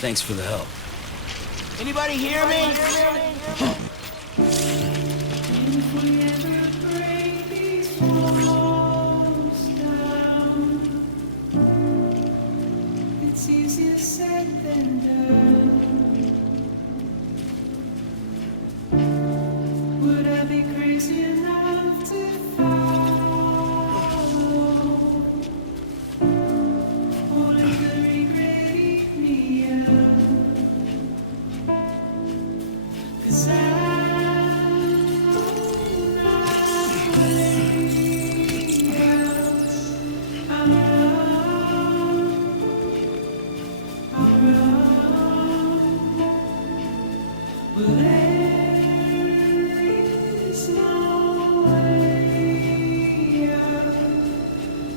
Thanks for the help. Anybody hear me? It's easier said than done. Would I be crazy enough to follow? All of the regret eat me up. 'Cause I'm not way out. I'm well, there is no way out.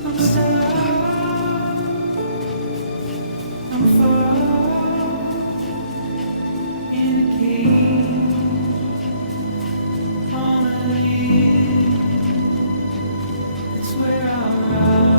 I'm stuck. I'm far in a cage. On a limb. It's where I'm at.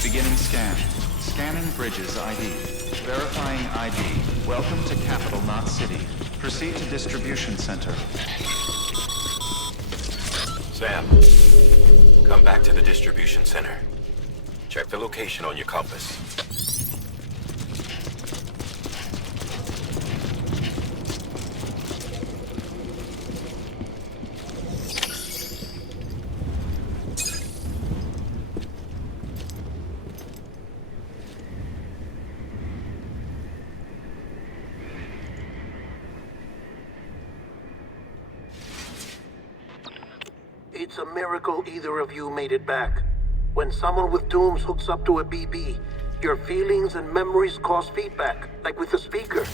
Beginning scan. Scanning bridges ID. Verifying ID. Welcome to Capital Knot City. Proceed to distribution center. Sam, come back to the distribution center. Check the location on your compass. It's a miracle either of you made it back. When someone with dooms hooks up to a BB, your feelings and memories cause feedback, like with a speaker.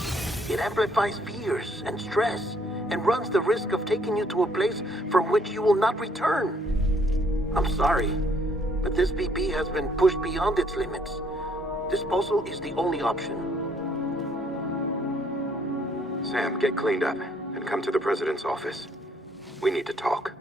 It amplifies fears and stress, and runs the risk of taking you to a place from which you will not return. I'm sorry, but this BB has been pushed beyond its limits. Disposal is the only option. Sam, get cleaned up and come to the president's office. We need to talk.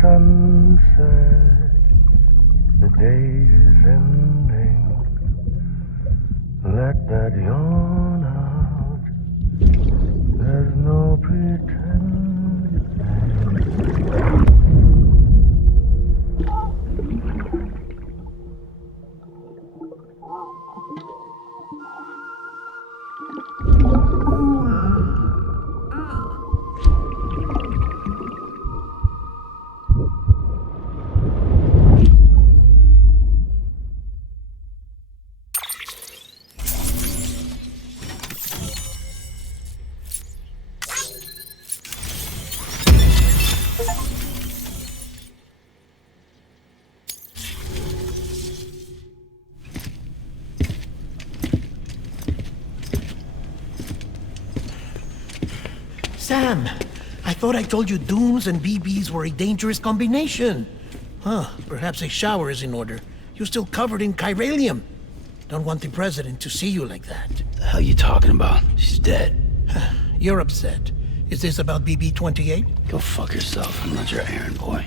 sunset, the day is ending. Let that yawn out. There's no pretending. Sam, I thought I told you Dooms and BBs were a dangerous combination. Huh, perhaps a shower is in order. You're still covered in chiralium. Don't want the president to see you like that. The hell you talking about? She's dead. You're upset. Is this about BB-28? Go fuck yourself. I'm not your errand boy.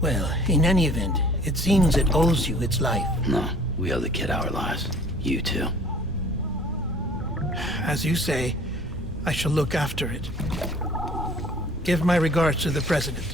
Well, in any event, it seems it owes you its life. No, we owe the kid our lives. You too. As you say, I shall look after it. Give my regards to the president.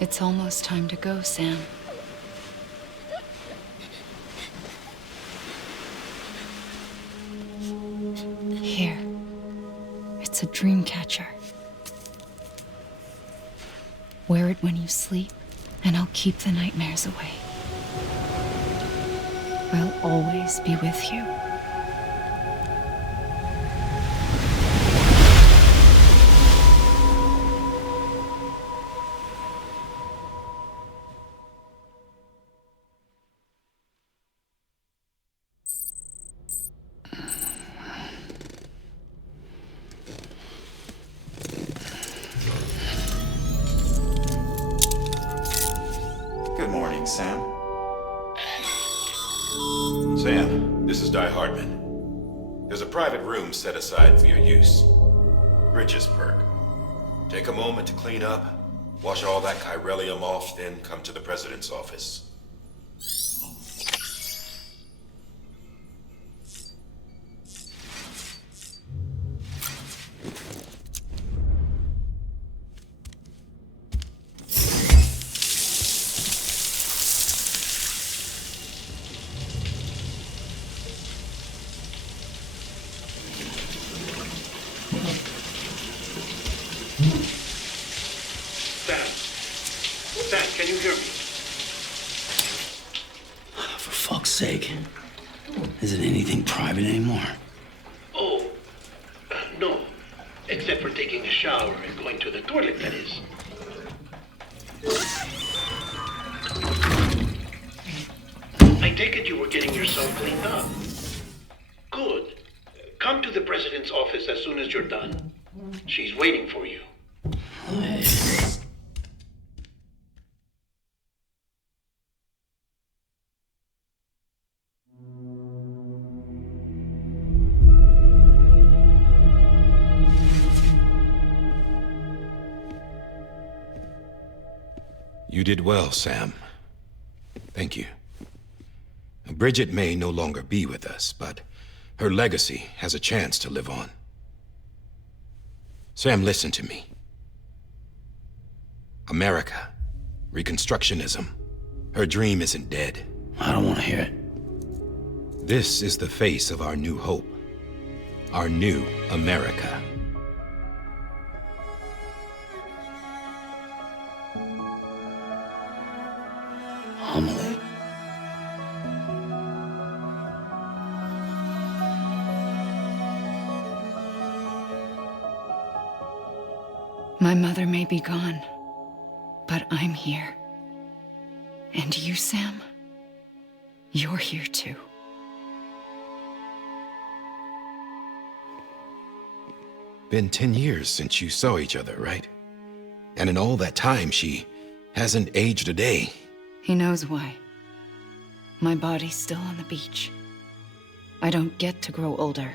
It's almost time to go, Sam. Here. It's a dream catcher. Wear it when you sleep, and I'll keep the nightmares away. I'll always be with you. Good morning, Sam. Sam, this is Di Hartman. There's a private room set aside for your use. Bridges perk. Take a moment to clean up, wash all that chiralium off, then come to the president's office. Sam, can you hear me? For fuck's sake. Isn't anything private anymore? Oh, no. Except for taking a shower and going to the toilet, that is. I take it you were getting yourself cleaned up. Good. Come to the president's office as soon as you're done. She's waiting for you. You did well, Sam. Thank you. Bridget may no longer be with us, but her legacy has a chance to live on. Sam, listen to me. America, Reconstructionism, her dream isn't dead. I don't want to hear it. This is the face of our new hope, our new America. Homily. My mother may be gone, but I'm here. And you, Sam, you're here too. Been 10 years since you saw each other, right? And in all that time, she hasn't aged a day. He knows why. My body's still on the beach. I don't get to grow older.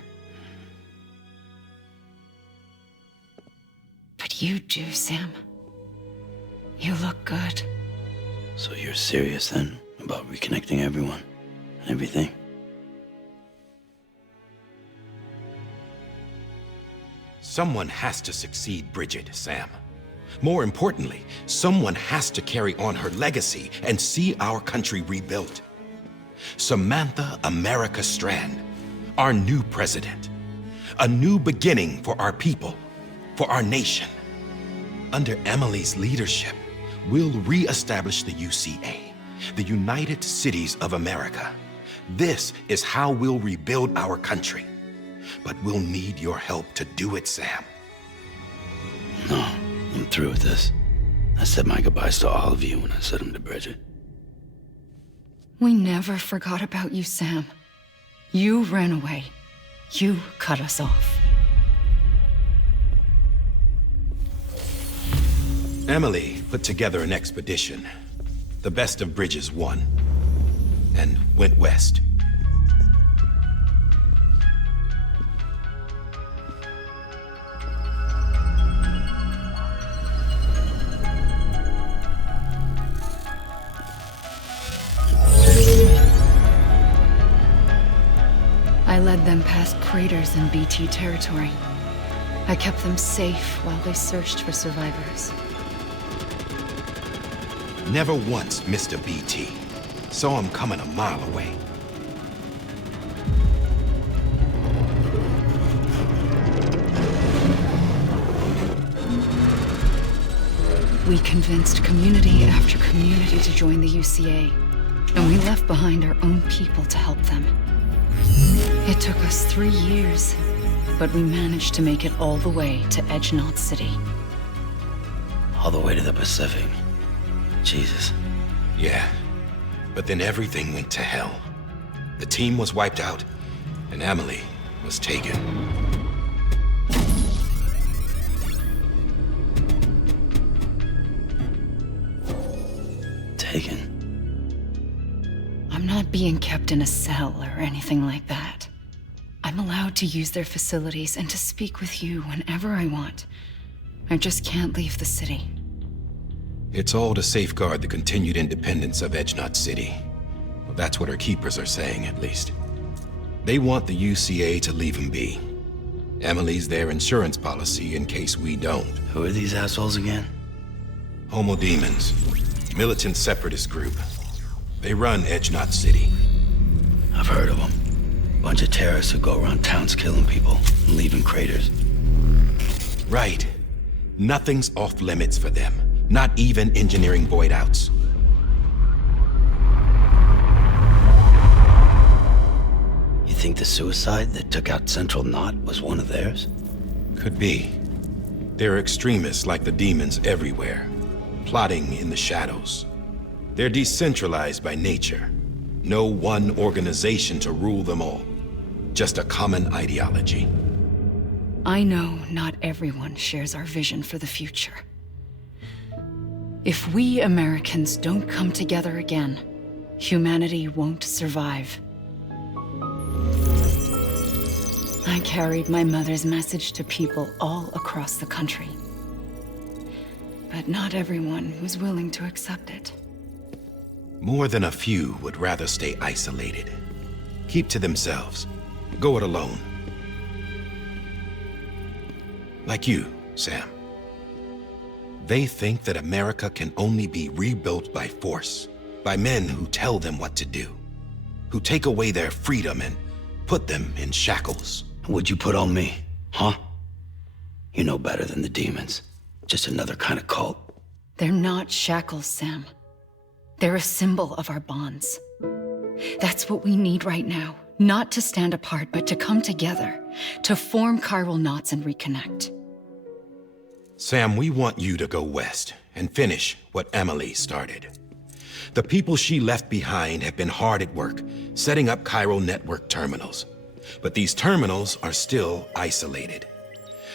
But you do, Sam. You look good. So you're serious then about reconnecting everyone and everything? Someone has to succeed Bridget, Sam. More importantly, someone has to carry on her legacy and see our country rebuilt. Samantha America Strand, our new president. A new beginning for our people, for our nation. Under Emily's leadership, we'll re-establish the UCA, the United Cities of America. This is how we'll rebuild our country. But we'll need your help to do it, Sam. No, I'm through with this. I said my goodbyes to all of you when I said them to Bridget. We never forgot about you, Sam. You ran away. You cut us off. Emily put together an expedition. The best of Bridges won. And went west. I led them past craters in BT territory. I kept them safe while they searched for survivors. Never once missed a BT. Saw him coming a mile away. We convinced community after community to join the UCA, and we left behind our own people to help them. It took us 3 years, but we managed to make it all the way to Edge-Knot City. All the way to the Pacific. Jesus. Yeah, but then everything went to hell. The team was wiped out, and Emily was taken. Taken? I'm not being kept in a cell or anything like that. I'm allowed to use their facilities and to speak with you whenever I want. I just can't leave the city. It's all to safeguard the continued independence of Edge-Knot City. Well, that's what our keepers are saying, at least. They want the UCA to leave him be. Emily's their insurance policy in case we don't. Who are these assholes again? Homo Demons. Militant separatist group. They run Edge-Knot City. I've heard of them. Bunch of terrorists who go around towns killing people and leaving craters. Right. Nothing's off limits for them. Not even engineering void outs. You think the suicide that took out Central Knot was one of theirs? Could be. There are extremists like the demons everywhere, plotting in the shadows. They're decentralized by nature. No one organization to rule them all. Just a common ideology. I know not everyone shares our vision for the future. If we Americans don't come together again, humanity won't survive. I carried my mother's message to people all across the country. But not everyone was willing to accept it. More than a few would rather stay isolated. Keep to themselves. Go it alone. Like you, Sam. They think that America can only be rebuilt by force, by men who tell them what to do, who take away their freedom and put them in shackles. What'd you put on me, huh? You know better than the demons. Just another kind of cult. They're not shackles, Sam. They're a symbol of our bonds. That's what we need right now. Not to stand apart, but to come together, to form chiral knots and reconnect. Sam, we want you to go west and finish what Emily started. The people she left behind have been hard at work, setting up chiral network terminals. But these terminals are still isolated.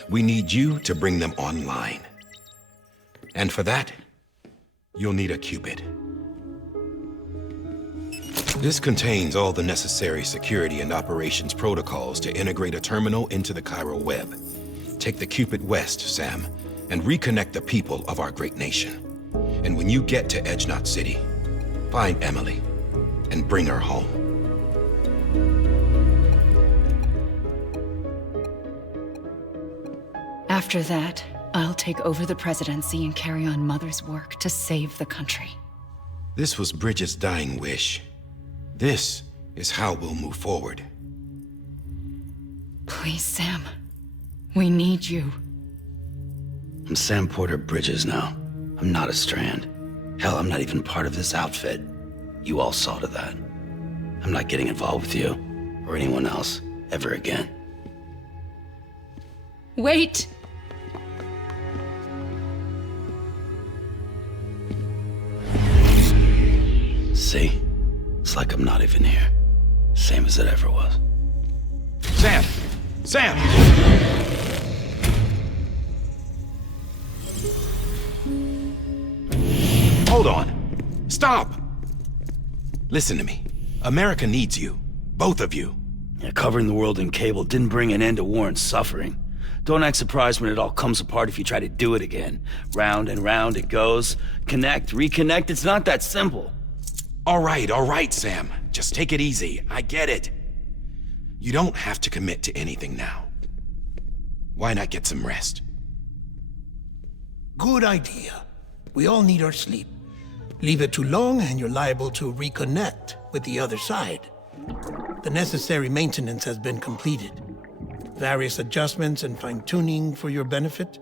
We need you to bring them online. And for that, you'll need a Cupid. This contains all the necessary security and operations protocols to integrate a terminal into the chiral web. Take the Cupid west, Sam, and reconnect the people of our great nation. And when you get to Edge Knot City, find Emily and bring her home. After that, I'll take over the presidency and carry on Mother's work to save the country. This was Bridget's dying wish. This is how we'll move forward. Please, Sam. We need you. I'm Sam Porter Bridges now. I'm not a Strand. Hell, I'm not even part of this outfit. You all saw to that. I'm not getting involved with you, or anyone else, ever again. Wait! See? It's like I'm not even here. Same as it ever was. Sam! Sam! Hold on. Stop! Listen to me. America needs you. Both of you. Yeah, covering the world in cable didn't bring an end to war and suffering. Don't act surprised when it all comes apart if you try to do it again. Round and round it goes. Connect, reconnect, it's not that simple. All right, Sam. Just take it easy. I get it. You don't have to commit to anything now. Why not get some rest? Good idea. We all need our sleep. Leave it too long and you're liable to reconnect with the other side. The necessary maintenance has been completed. Various adjustments and fine-tuning for your benefit.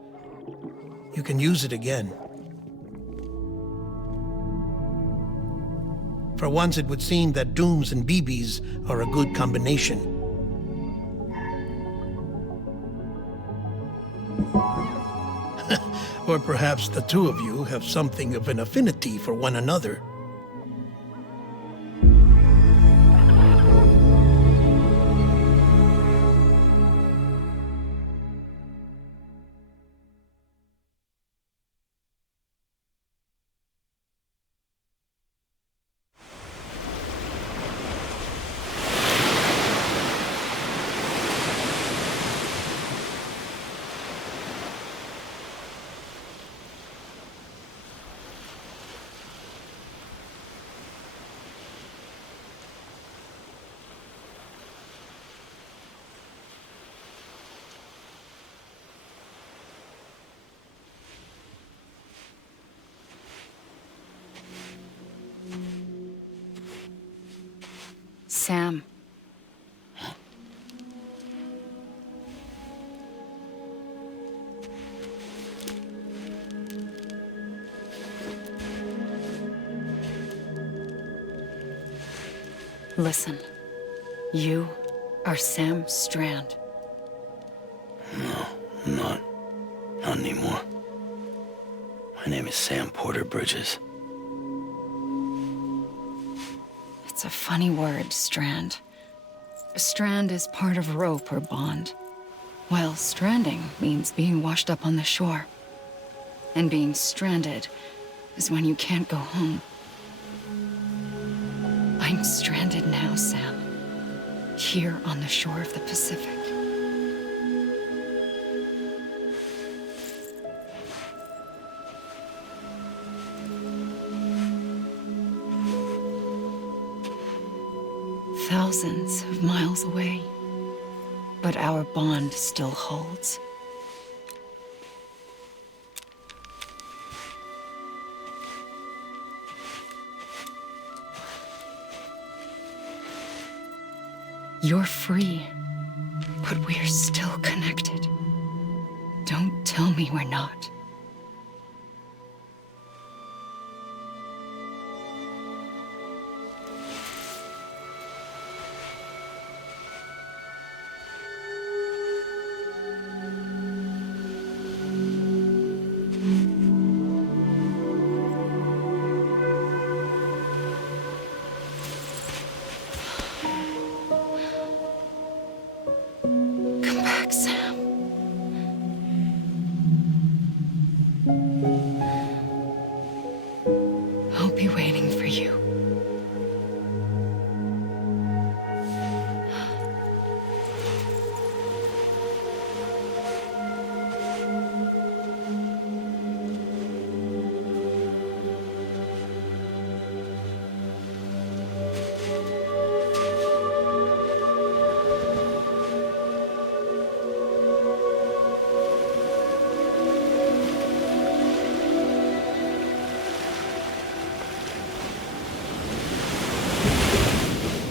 You can use it again. For once, it would seem that Dooms and BBs are a good combination. Or perhaps the two of you have something of an affinity for one another. Sam. Listen. You are Sam Strand. No, I'm not. Not anymore. My name is Sam Porter Bridges. It's a funny word, Strand. A strand is part of rope or bond, while stranding means being washed up on the shore. And being stranded is when you can't go home. I'm stranded now, Sam. Here on the shore of the Pacific. Thousands of miles away, but our bond still holds. You're free, but we're still connected. Don't tell me we're not.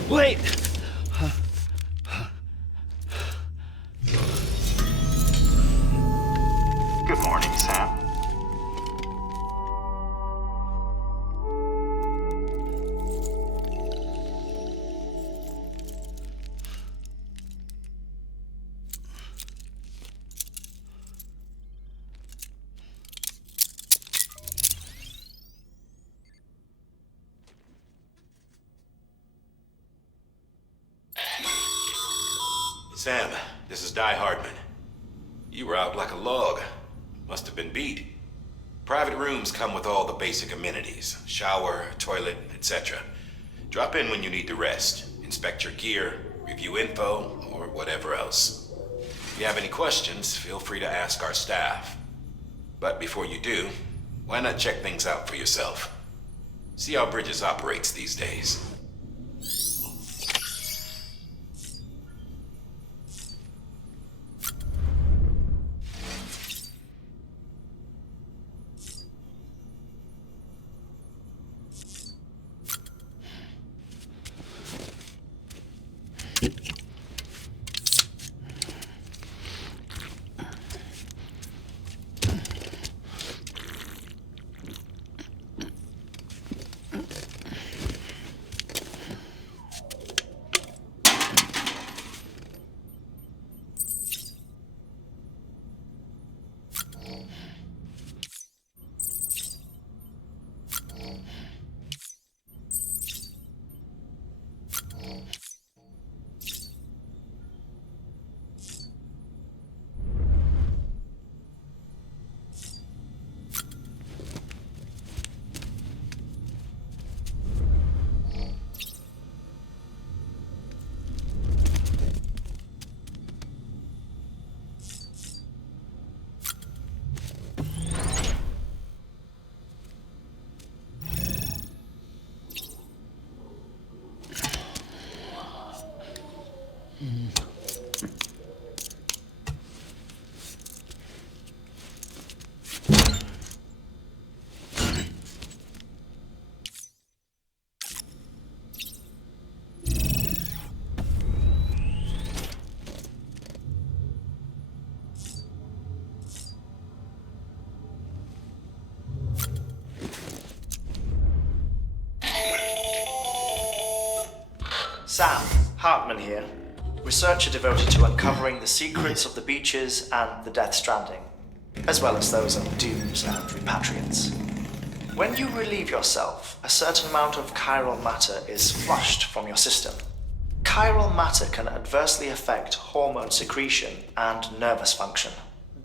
Wait! Good morning, Sam. Sam, this is Di Hardman. You were out like a log. Must have been beat. Private rooms come with all the basic amenities. Shower, toilet, etc. Drop in when you need to rest. Inspect your gear, review info, or whatever else. If you have any questions, feel free to ask our staff. But before you do, why not check things out for yourself? See how Bridges operates these days. Sam, Hartman here, researcher devoted to uncovering the secrets of the beaches and the Death Stranding, as well as those of dooms and repatriants. When you relieve yourself, a certain amount of chiral matter is flushed from your system. Chiral matter can adversely affect hormone secretion and nervous function.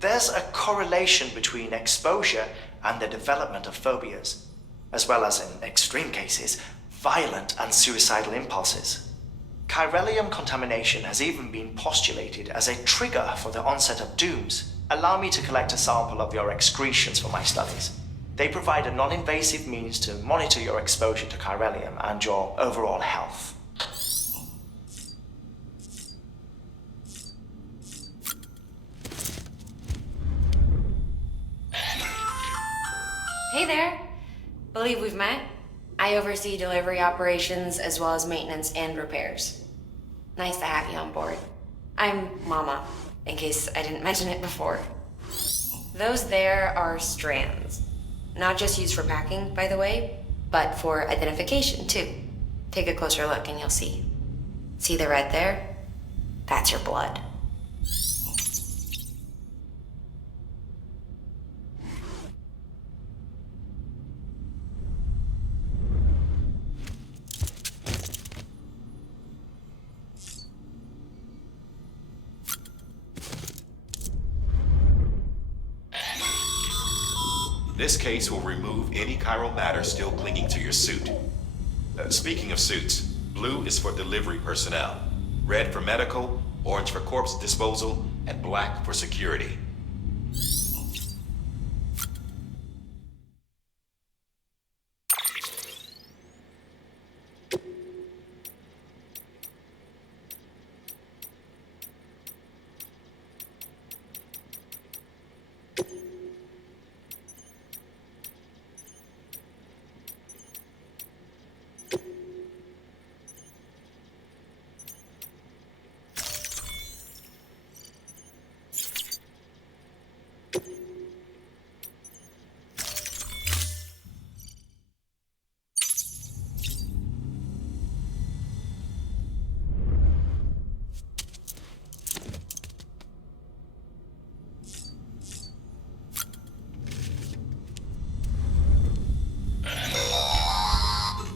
There's a correlation between exposure and the development of phobias, as well as, in extreme cases, violent and suicidal impulses. Chiralium contamination has even been postulated as a trigger for the onset of dooms. Allow me to collect a sample of your excretions for my studies. They provide a non-invasive means to monitor your exposure to chiralium and your overall health. Hey there. Believe we've met. I oversee delivery operations as well as maintenance and repairs. Nice to have you on board. I'm Mama, in case I didn't mention it before. Those there are strands. Not just used for packing, by the way, but for identification too. Take a closer look and you'll see. See the red there? That's your blood. This case will remove any chiral matter still clinging to your suit. Speaking of suits, blue is for delivery personnel, red for medical, orange for corpse disposal, and black for security.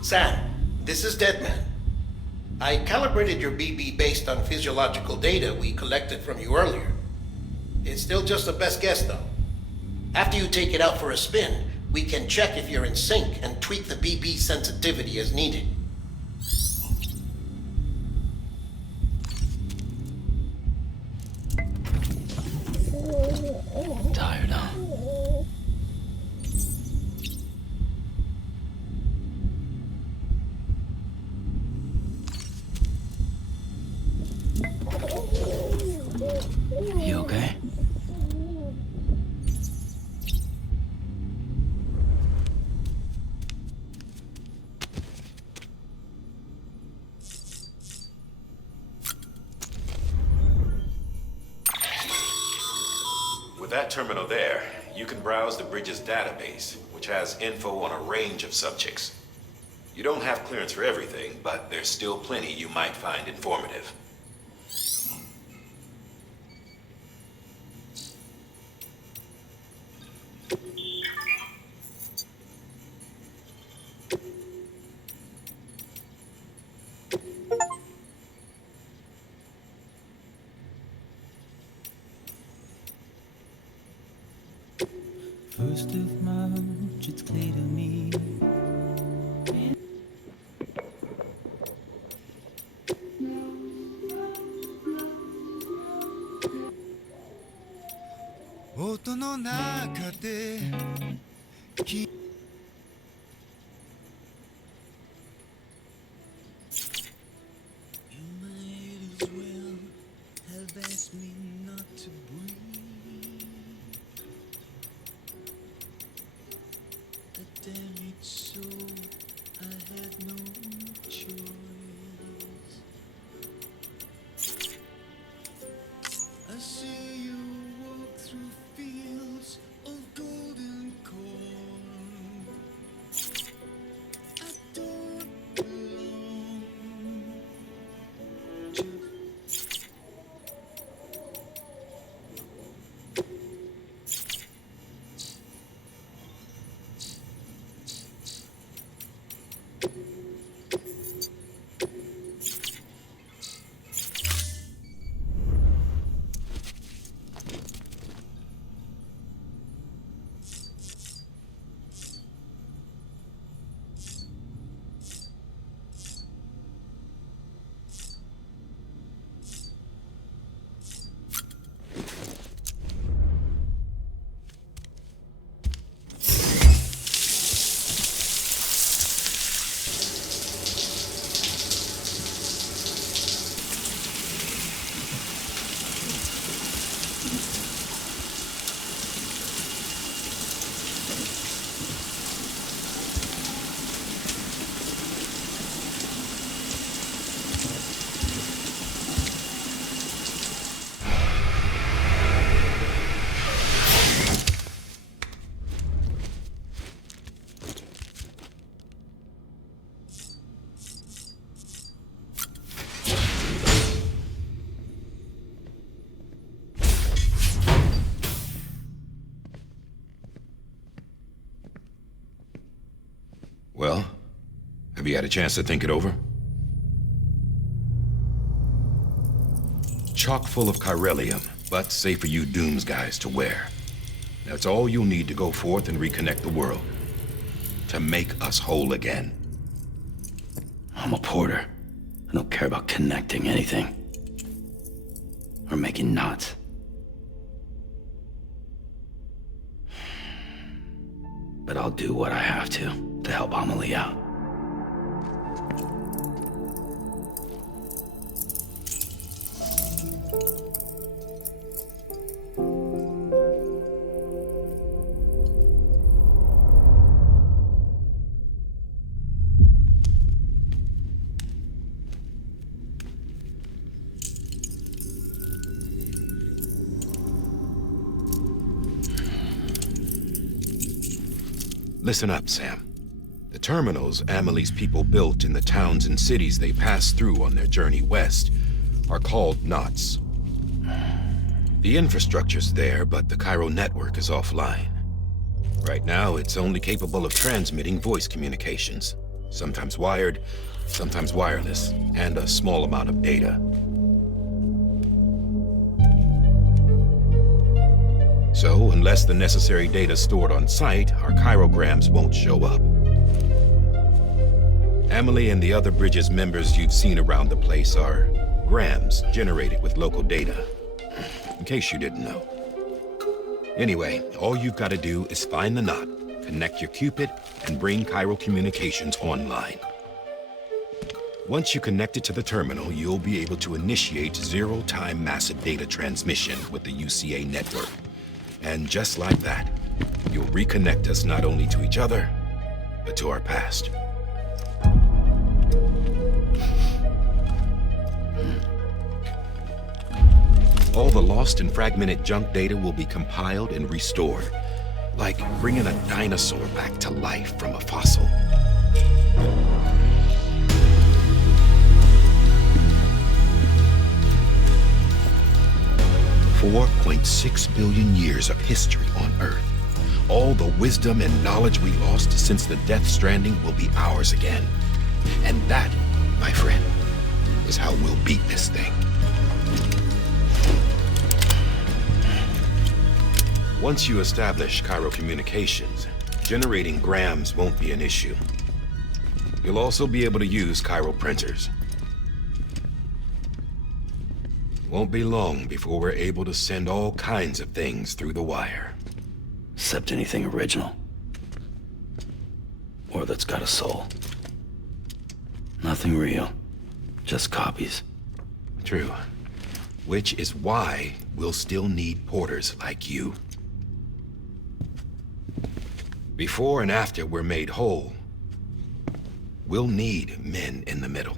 Sam, this is Deadman. I calibrated your BB based on physiological data we collected from you earlier. It's still just a best guess, though. After you take it out for a spin, we can check if you're in sync and tweak the BB sensitivity as needed. Tired, huh? You okay? With that terminal there, you can browse the bridge's database, which has info on a range of subjects. You don't have clearance for everything, but there's still plenty you might find informative. First of March, it's clear to me. Auto no naka de You might as well have asked me not to breathe. Damn it, so I had no choice. I see you walk through fields of golden corn. I don't belong. Well, have you had a chance to think it over? Chock full of chiralium, but safe for you Dooms guys to wear. That's all you'll need to go forth and reconnect the world. To make us whole again. I'm a porter. I don't care about connecting anything. Or making knots. But I'll do what I have to help Amelie out. Listen up, Sam. The terminals Amelie's people built in the towns and cities they passed through on their journey west are called knots. The infrastructure's there, but the Cairo network is offline. Right now, it's only capable of transmitting voice communications, sometimes wired, sometimes wireless, and a small amount of data. So, unless the necessary data is stored on site, our chirograms won't show up. Emily and the other Bridges members you've seen around the place are grams generated with local data, in case you didn't know. Anyway, all you've got to do is find the knot, connect your Cupid, and bring chiral communications online. Once you connect it to the terminal, you'll be able to initiate zero-time massive data transmission with the UCA network. And just like that, you'll reconnect us not only to each other, but to our past. All the lost and fragmented junk data will be compiled and restored, like bringing a dinosaur back to life from a fossil. $4.6 billion years of history on Earth. All the wisdom and knowledge we lost since the Death Stranding will be ours again. And that, my friend, is how we'll beat this thing. Once you establish chiral communications, generating grams won't be an issue. You'll also be able to use chiral printers. Won't be long before we're able to send all kinds of things through the wire. Except anything original. Or that's got a soul. Nothing real. Just copies. True. Which is why we'll still need porters like you. Before and after we're made whole, we'll need men in the middle.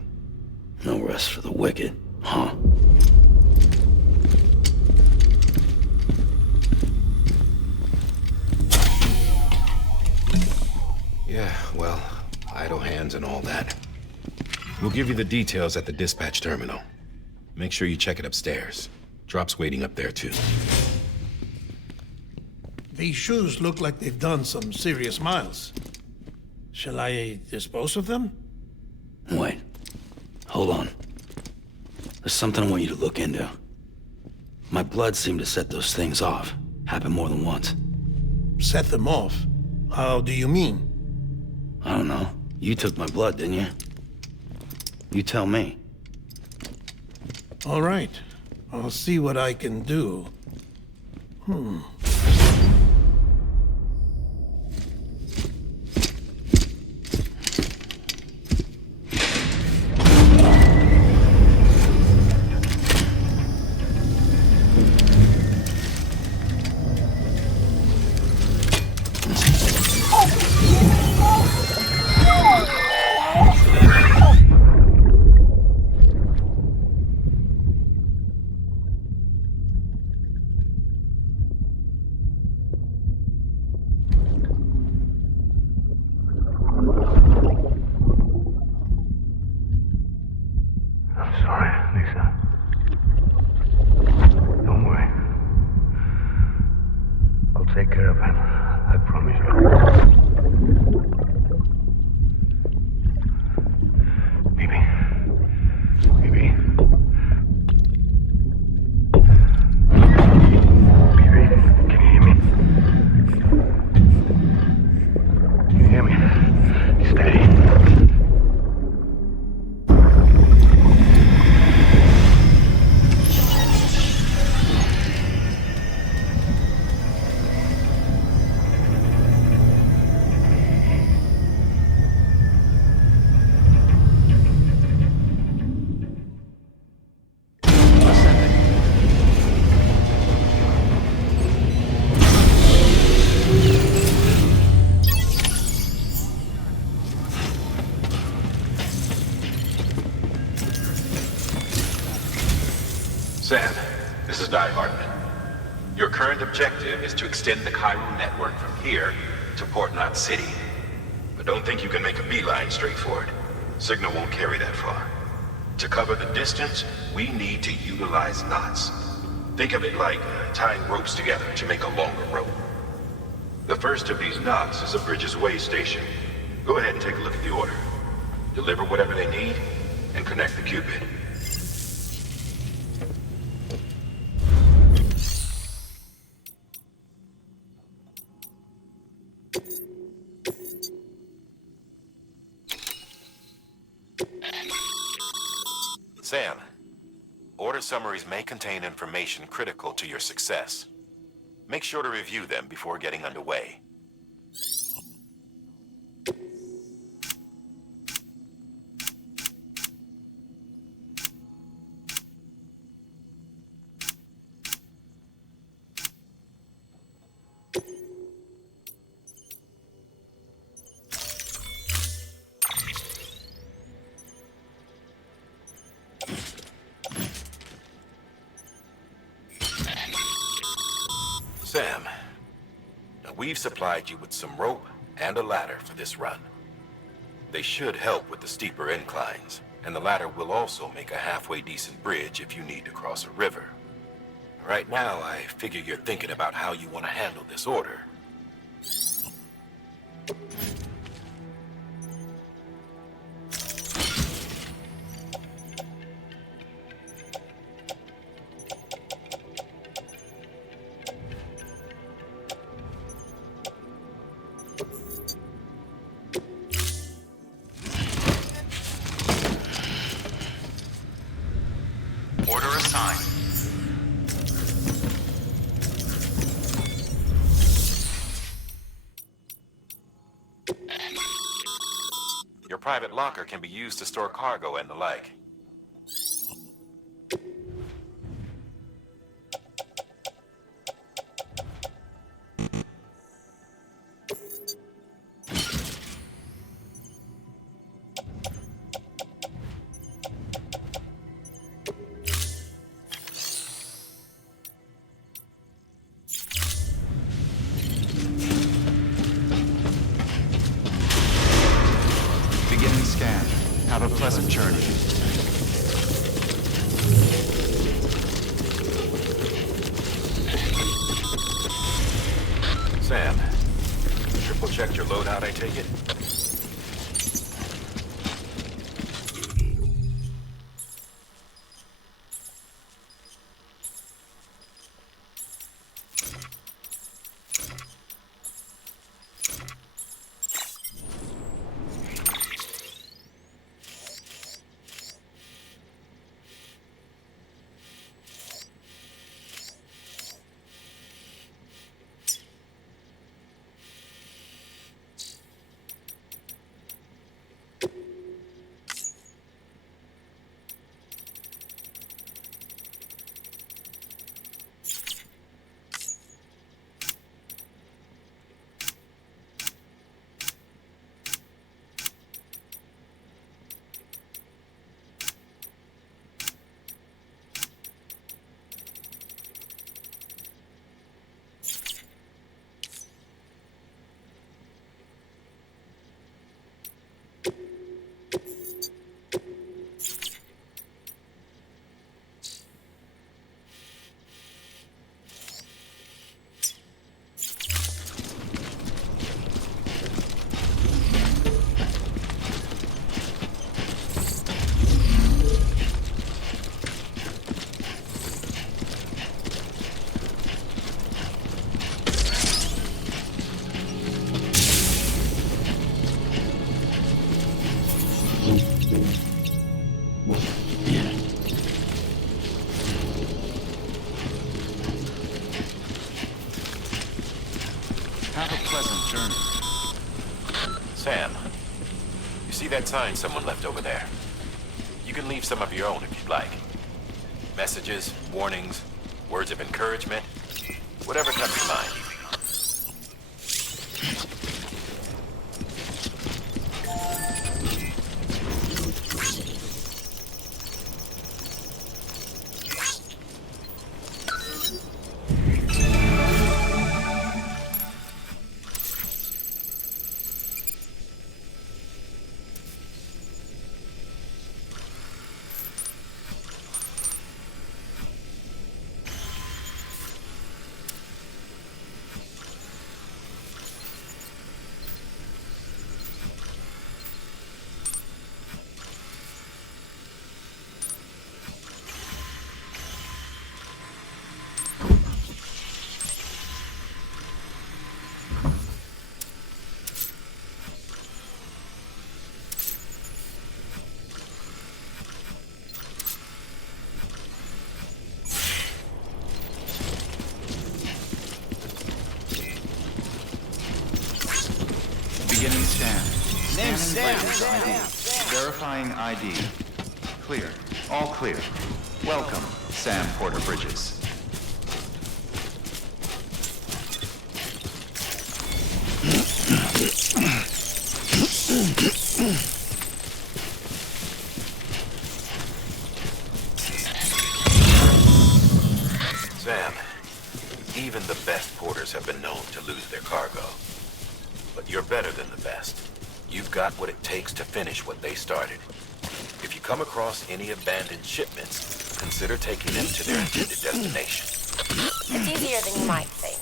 No rest for the wicked, huh? Yeah, well, idle hands and all that. We'll give you the details at the dispatch terminal. Make sure you check it upstairs. Drop's waiting up there, too. These shoes look like they've done some serious miles. Shall I dispose of them? Wait. Hold on. There's something I want you to look into. My blood seemed to set those things off. Happened more than once. Set them off? How do you mean? I don't know. You took my blood, didn't you? You tell me. All right. I'll see what I can do. Take care of him. I promise you. Baby. Baby. Baby, can you hear me? Can you hear me? Steady. Sam, this is Die Hartman. Your current objective is to extend the chiral network from here to Port Knot City. But don't think you can make a beeline straight for it. Signal won't carry that far. To cover the distance, we need to utilize knots. Think of it like tying ropes together to make a longer rope. The first of these knots is a Bridges Way station. Go ahead and take a look at the order. deliver whatever they need, and connect the Cupid. Sam, order summaries may contain information critical to your success. Make sure to review them before getting underway. Sam, now we've supplied you with some rope and a ladder for this run. They should help with the steeper inclines, and the ladder will also make a halfway decent bridge if you need to cross a river. Right now, I figure you're thinking about how you want to handle this order. Order assigned. Your private locker can be used to store cargo and the like. Beginning scan. Have a pleasant journey. Sam, triple checked your loadout, I take it? Have a pleasant journey. Sam, you see that sign someone left over there? You can leave some of your own if you'd like. Messages, warnings, words of encouragement, whatever comes to mind. Bridges ID. Verifying ID. Clear. All clear. Welcome, Sam Porter Bridges. Sam, even the best porters have been known to lose their cargo. But you're better than the best. You've got what it takes to finish what they started. If you come across any abandoned shipments, consider taking them to their intended destination. It's easier than you might think.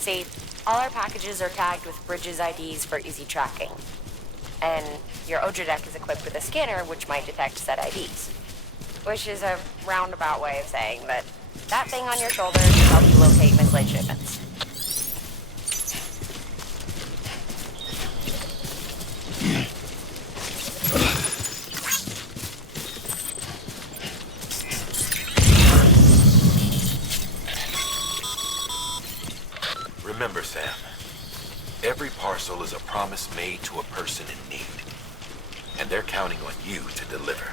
See, all our packages are tagged with Bridges IDs for easy tracking. And your Odra deck is equipped with a scanner which might detect said IDs. Which is a roundabout way of saying that thing on your shoulder can help you locate mislaid shipments. Remember, Sam, every parcel is a promise made to a person in need. And they're counting on you to deliver.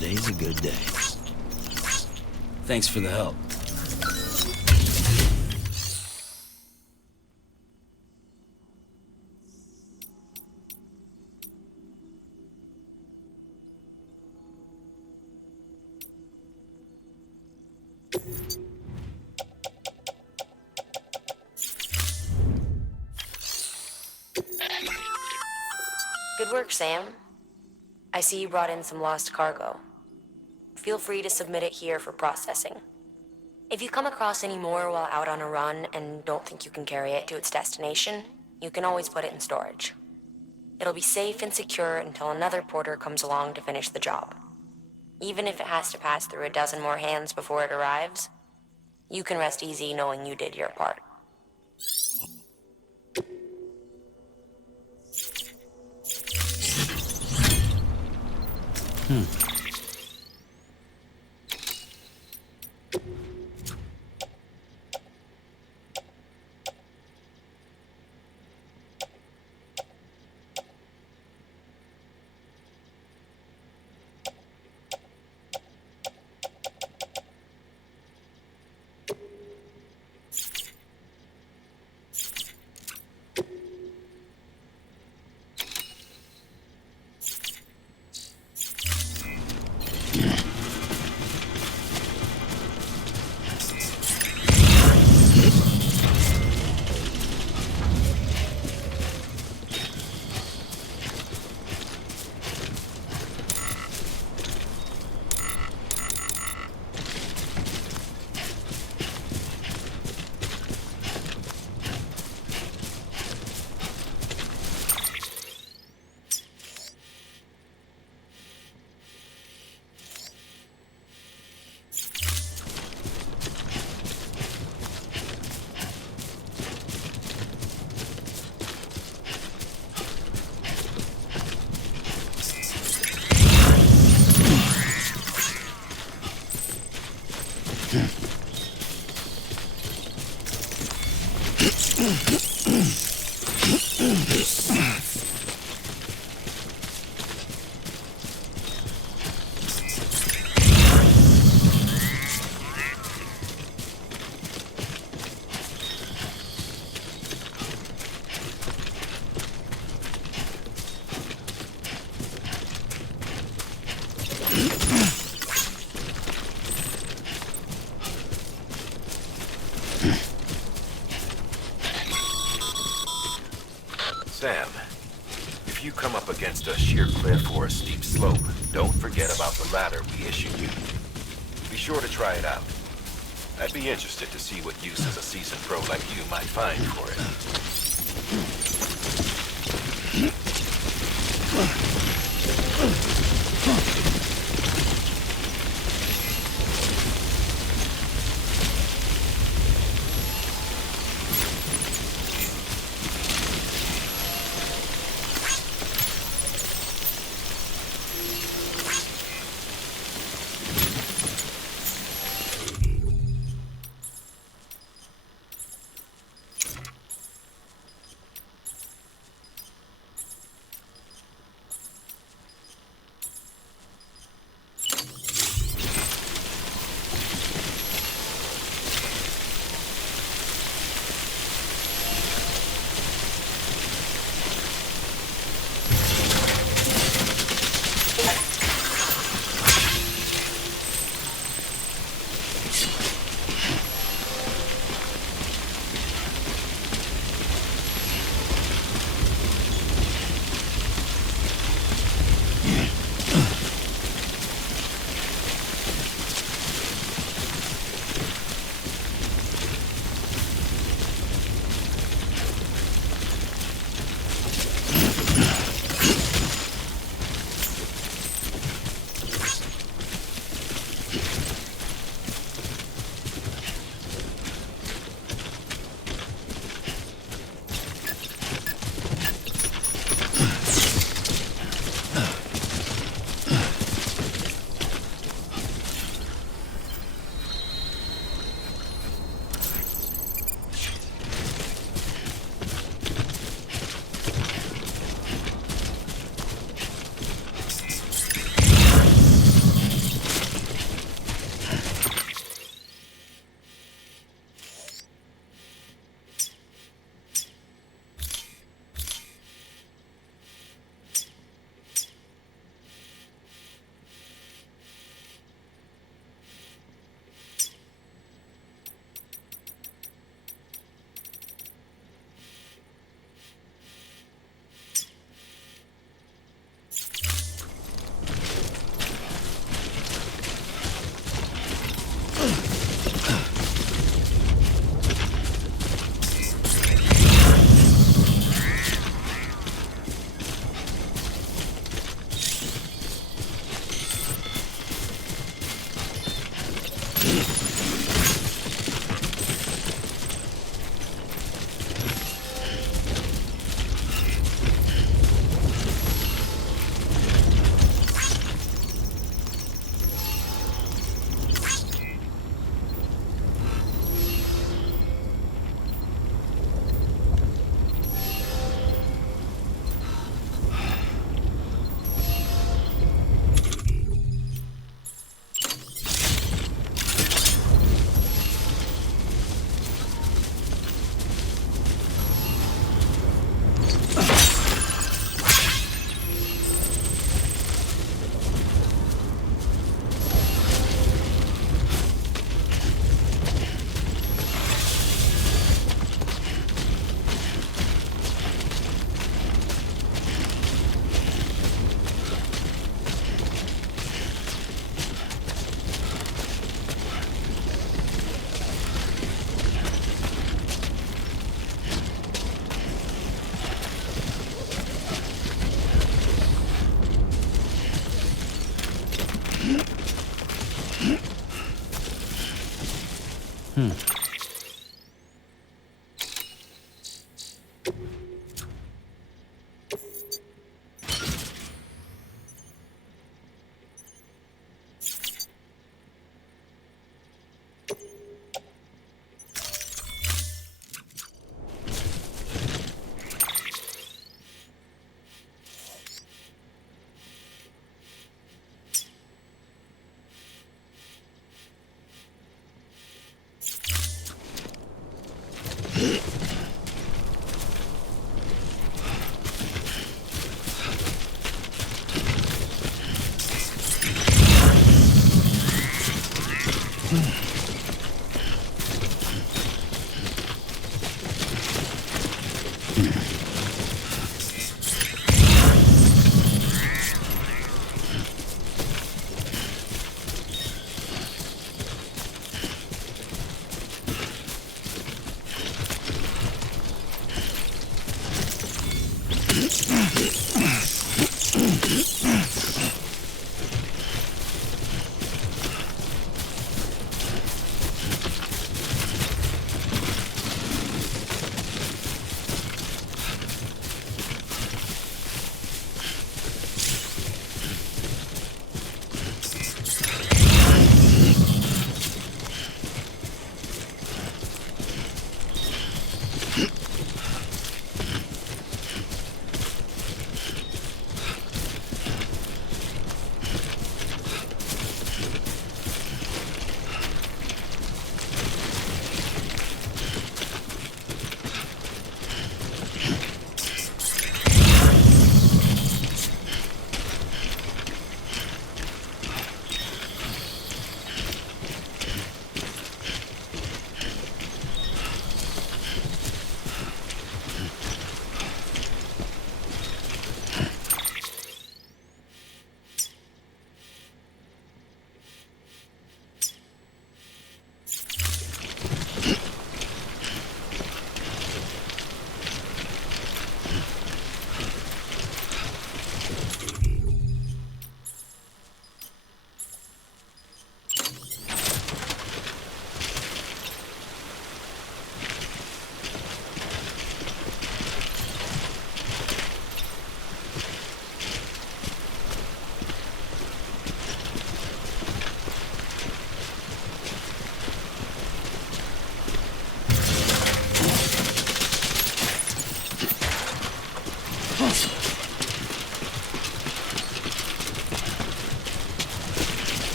Today's a good day. Thanks for the help. Good work, Sam. I see you brought in some lost cargo. Feel free to submit it here for processing. If you come across any more while out on a run and don't think you can carry it to its destination, you can always put it in storage. It'll be safe and secure until another porter comes along to finish the job. Even if it has to pass through a dozen more hands before it arrives, you can rest easy knowing you did your part. Sam, if you come up against a sheer cliff or a steep slope, don't forget about the ladder we issued you. Be sure to try it out. I'd be interested to see what uses a seasoned pro like you might find for it.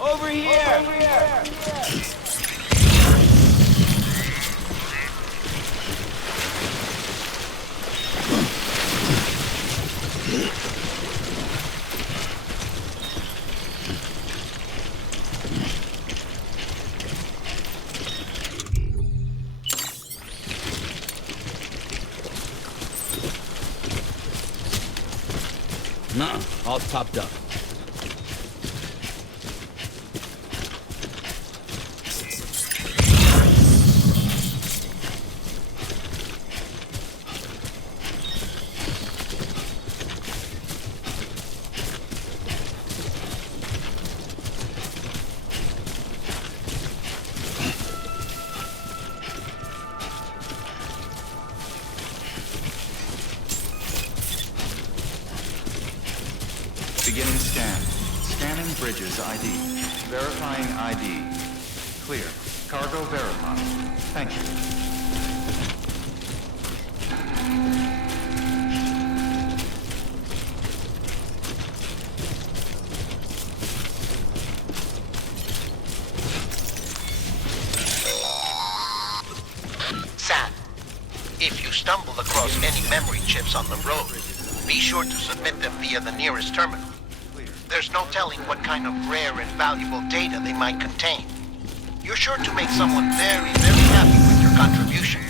Over here! Over here! Nuh-uh, all topped up. Beginning scan. Scanning bridges ID. Verifying ID. Clear. Cargo verified. Thank you. Sam, if you stumble across any memory chips on the road, be sure to submit them via the nearest terminal. There's no telling what kind of rare and valuable data they might contain. You're sure to make someone very, very happy with your contribution.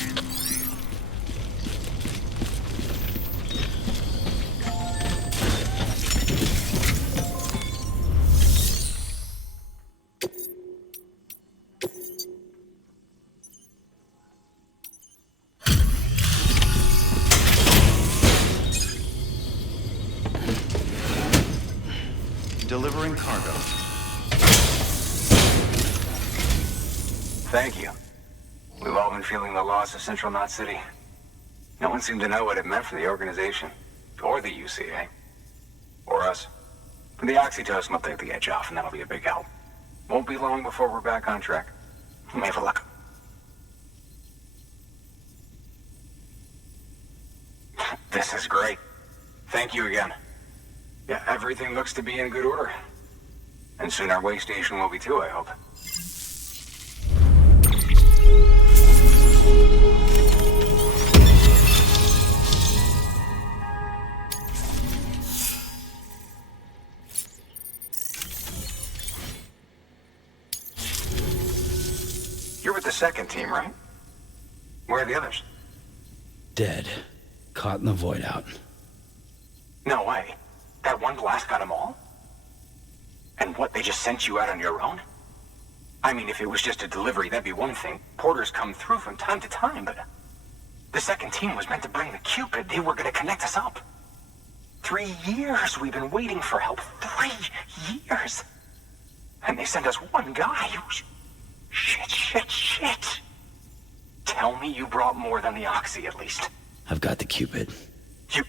Delivering cargo. Thank you. We've all been feeling the loss of Central Knot City. No one seemed to know what it meant for the organization, or the UCA, or us. The oxytocin will take the edge off, and that'll be a big help. Won't be long before we're back on track. You may have a look. This is great. Thank you again. Yeah, everything looks to be in good order. And soon our way station will be too, I hope. You're with the second team, right? Where are the others? Dead. Caught in the void out. No way. That one blast got them all? And what, they just sent you out on your own? I mean, if it was just a delivery, that'd be one thing. Porters come through from time to time, but... The second team was meant to bring the Cupid. They were gonna connect us up. 3 years we've been waiting for help. 3 years! And they sent us one guy. Shit. Tell me you brought more than the Oxy, at least. I've got the Cupid. You...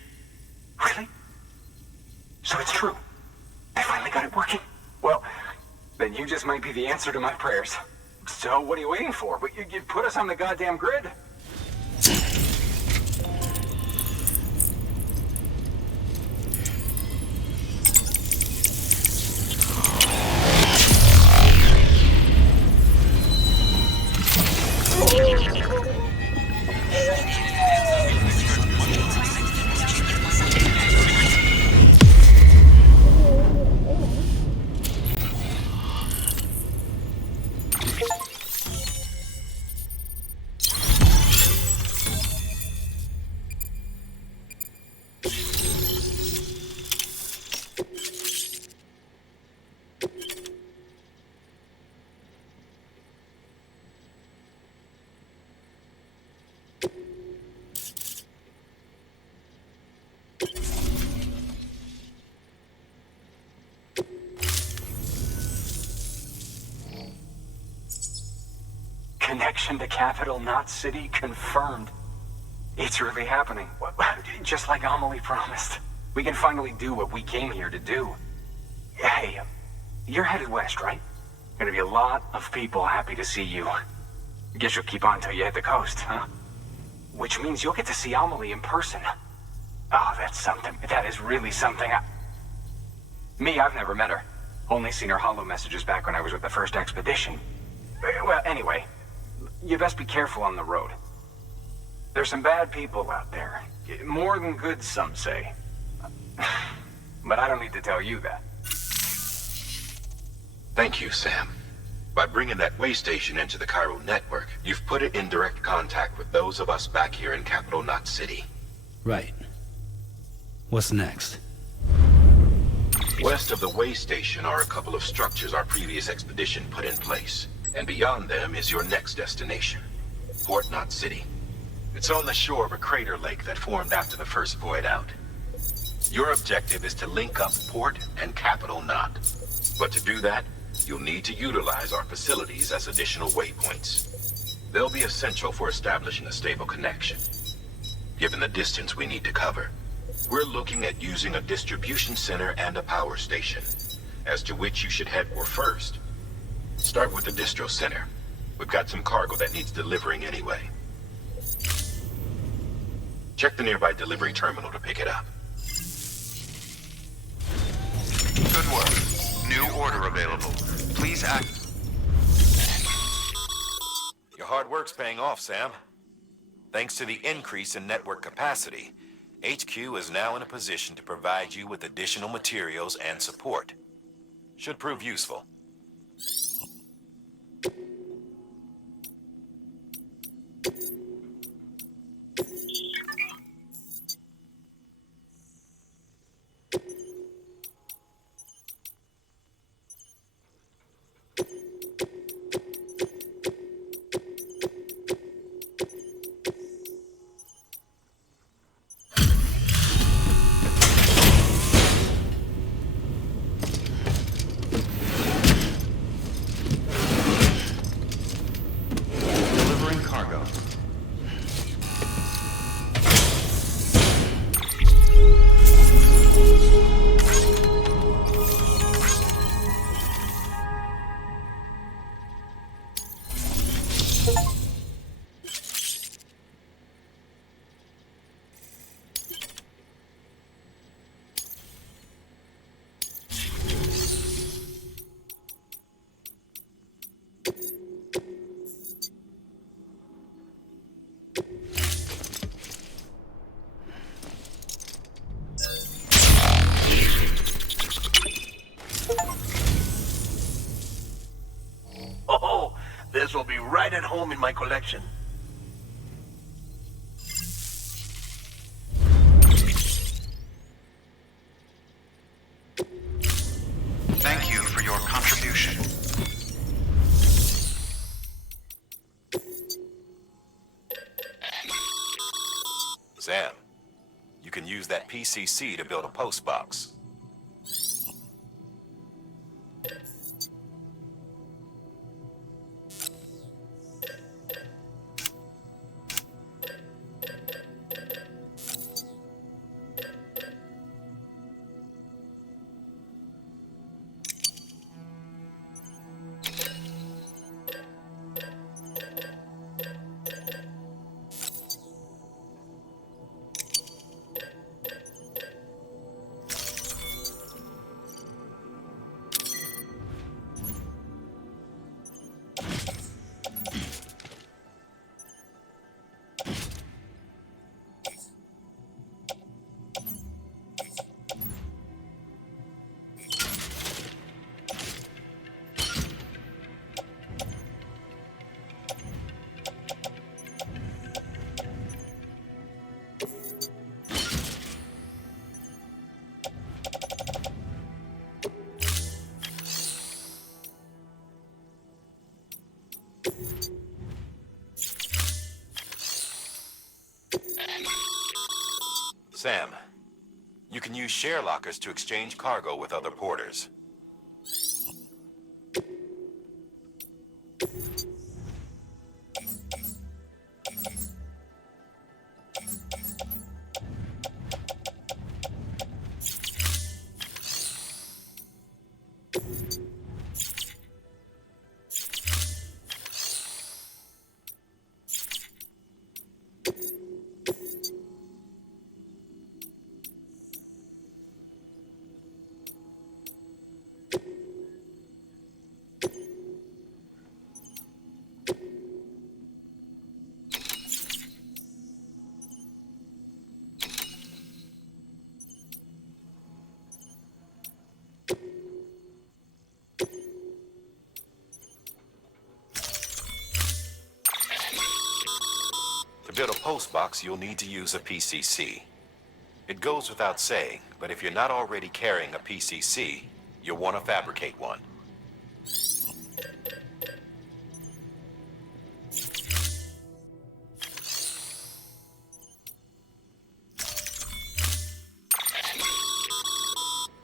Really? So it's true. I finally got it working. Well, then you just might be the answer to my prayers. So what are you waiting for? You put us on the goddamn grid. Connection to Capital Knot City confirmed. It's really happening. Just like Amelie promised. We can finally do what we came here to do. Hey, you're headed west, right? Gonna be a lot of people happy to see you. Guess you'll keep on till you hit the coast, huh? Which means you'll get to see Amelie in person. Oh, that's something. That is really something. I've never met her. Only seen her holo messages back when I was with the first expedition. Well, anyway, you best be careful on the road. There's some bad people out there. More than good, some say. But I don't need to tell you that. Thank you, Sam. By bringing that way station into the Cairo network, you've put it in direct contact with those of us back here in Capital Knot City. Right. What's next? West of the way station are a couple of structures our previous expedition put in place. And beyond them is your next destination, Port Knot City. It's on the shore of a crater lake that formed after the first void out. Your objective is to link up Port and Capital Knot. But to do that, you'll need to utilize our facilities as additional waypoints. They'll be essential for establishing a stable connection. Given the distance we need to cover, We're looking at using a distribution center and a power station, as to which you should head for first. Start with the distro center. We've got some cargo that needs delivering anyway. Check the nearby delivery terminal to pick it up. Good work. New order available. Please act. Your hard work's paying off, Sam. Thanks to the increase in network capacity, HQ is now in a position to provide you with additional materials and support. Should prove useful. This will be right at home in my collection. Thank you for your contribution. Sam, you can use that PCC to build a post box. Sam, you can use share lockers to exchange cargo with other porters. To build a post box, you'll need to use a PCC. It goes without saying, but if you're not already carrying a PCC, you'll want to fabricate one.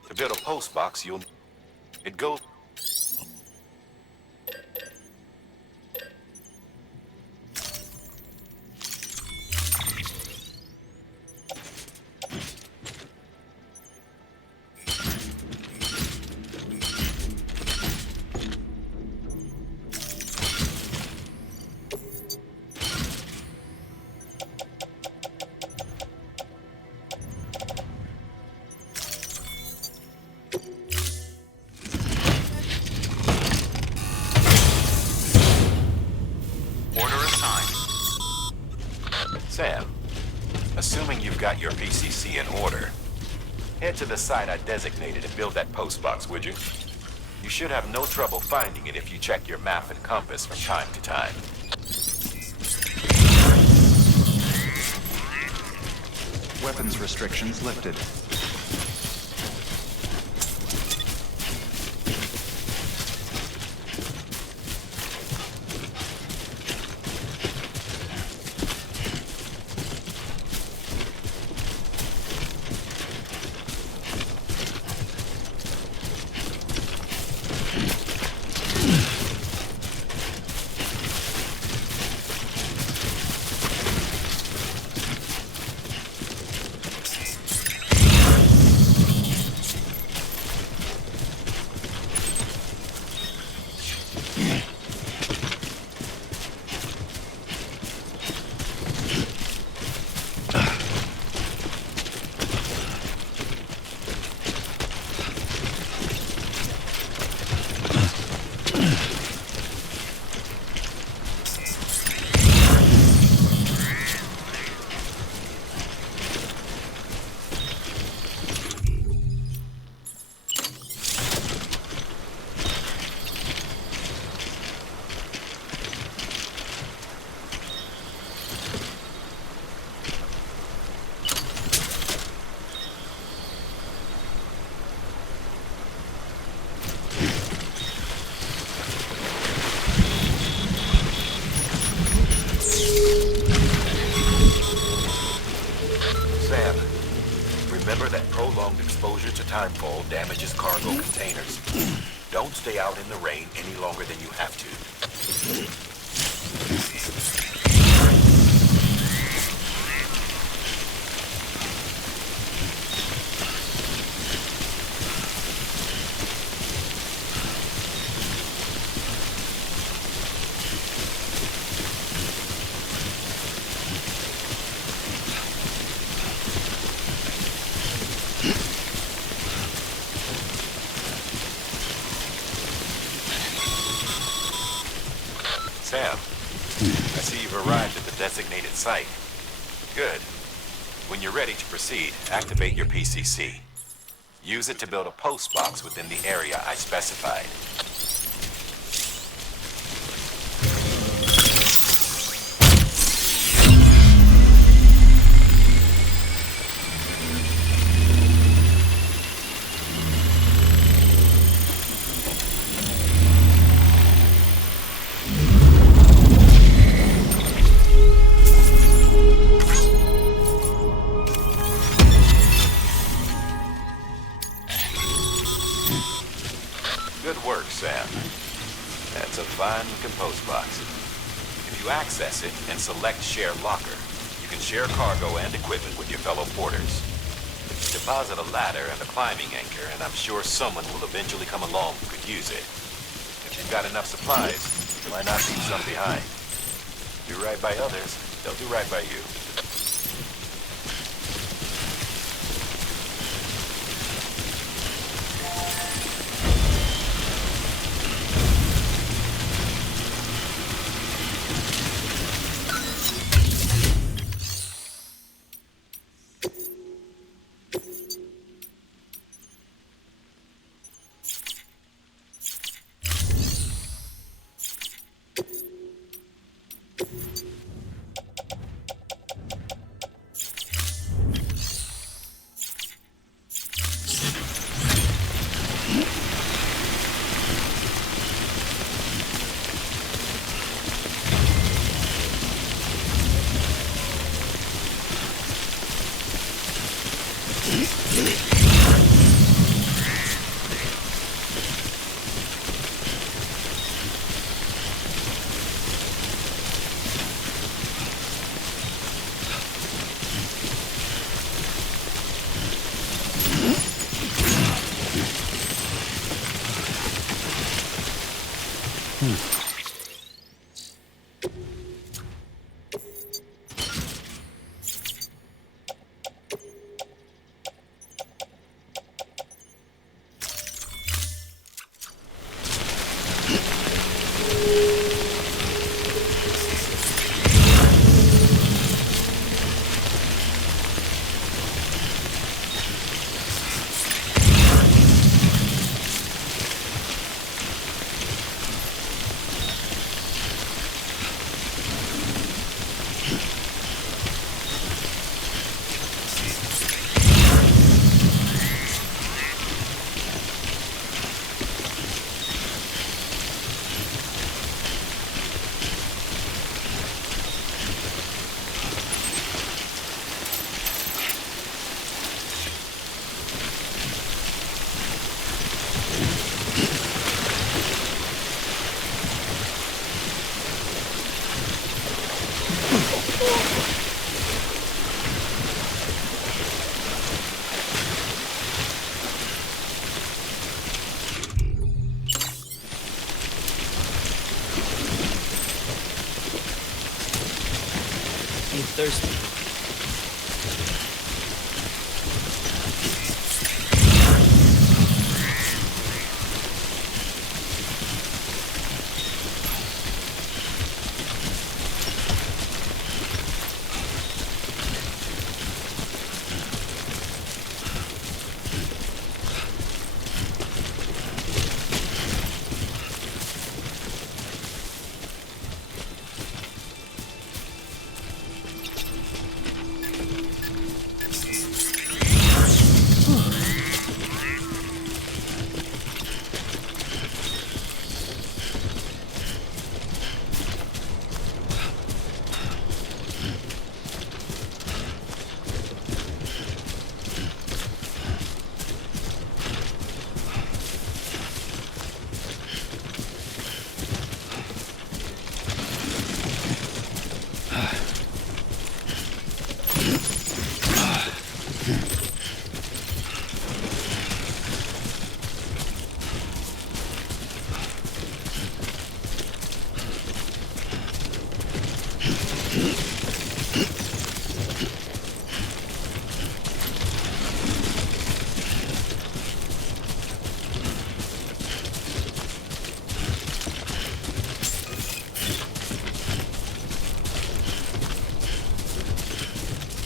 To build a post box, it goes... Sam, assuming you've got your PCC in order, head to the site I designated and build that post box, would you? You should have no trouble finding it if you check your map and compass from time to time. Weapons restrictions lifted. Remember that prolonged exposure to timefall damages cargo containers. Don't stay out in the rain any longer than you have to. Sam, I see you've arrived at the designated site. Good. When you're ready to proceed, activate your PCC. Use it to build a post box within the area I specified. Good work, Sam. That's a fine-looking post box. If you access it and select Share Locker, you can share cargo and equipment with your fellow porters. Deposit a ladder and a climbing anchor, and I'm sure someone will eventually come along who could use it. If you've got enough supplies, why not leave some behind? Do right by others, they'll do right by you. Ain't thirsty.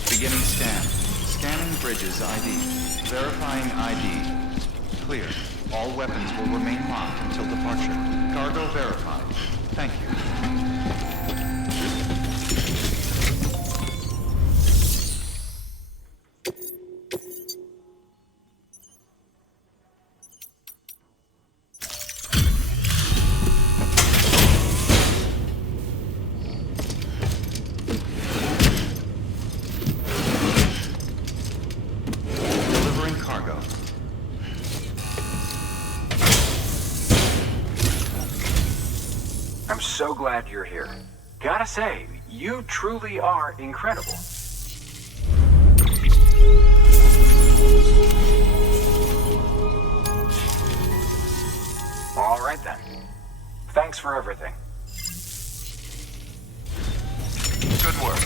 Beginning scan. Scanning bridges ID. Verifying ID. Clear. All weapons will remain locked until departure. Cargo verified. Thank you. So glad you're here. Gotta say, you truly are incredible. All right then. Thanks for everything. Good work.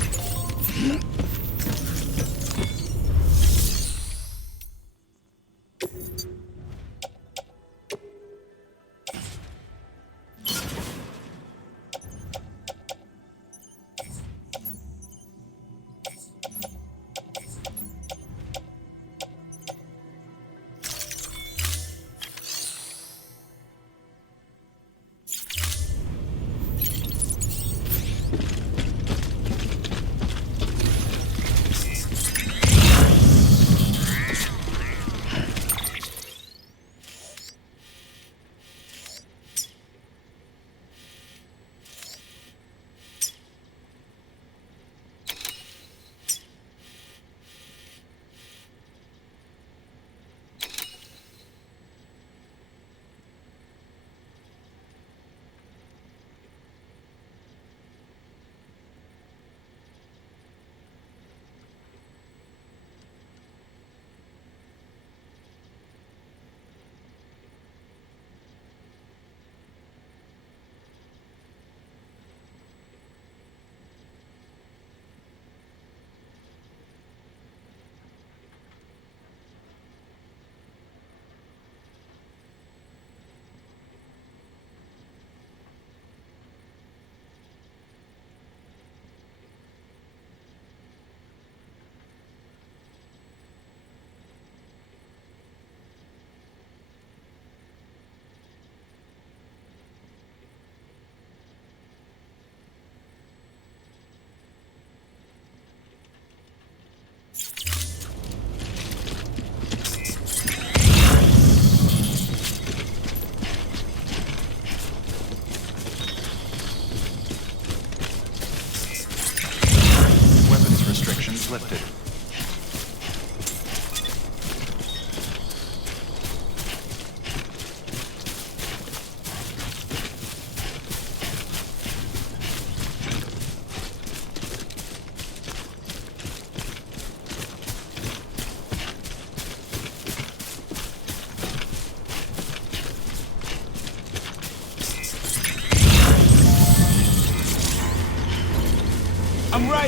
Lifted.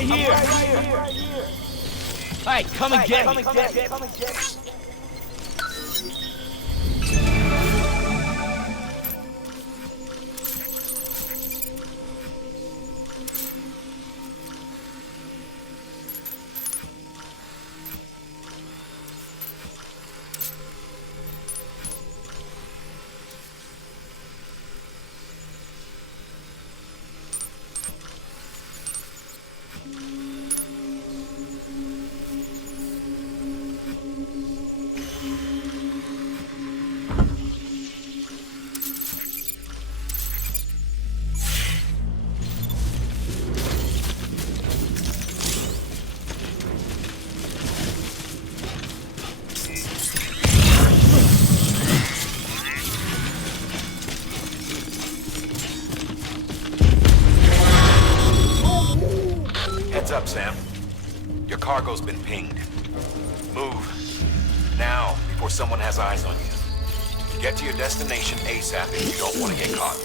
here. All right, come and get me. Heads up, Sam. Your cargo's been pinged. Move. Now, before someone has eyes on you. Get to your destination ASAP if you don't want to get caught.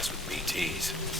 mess with BTs.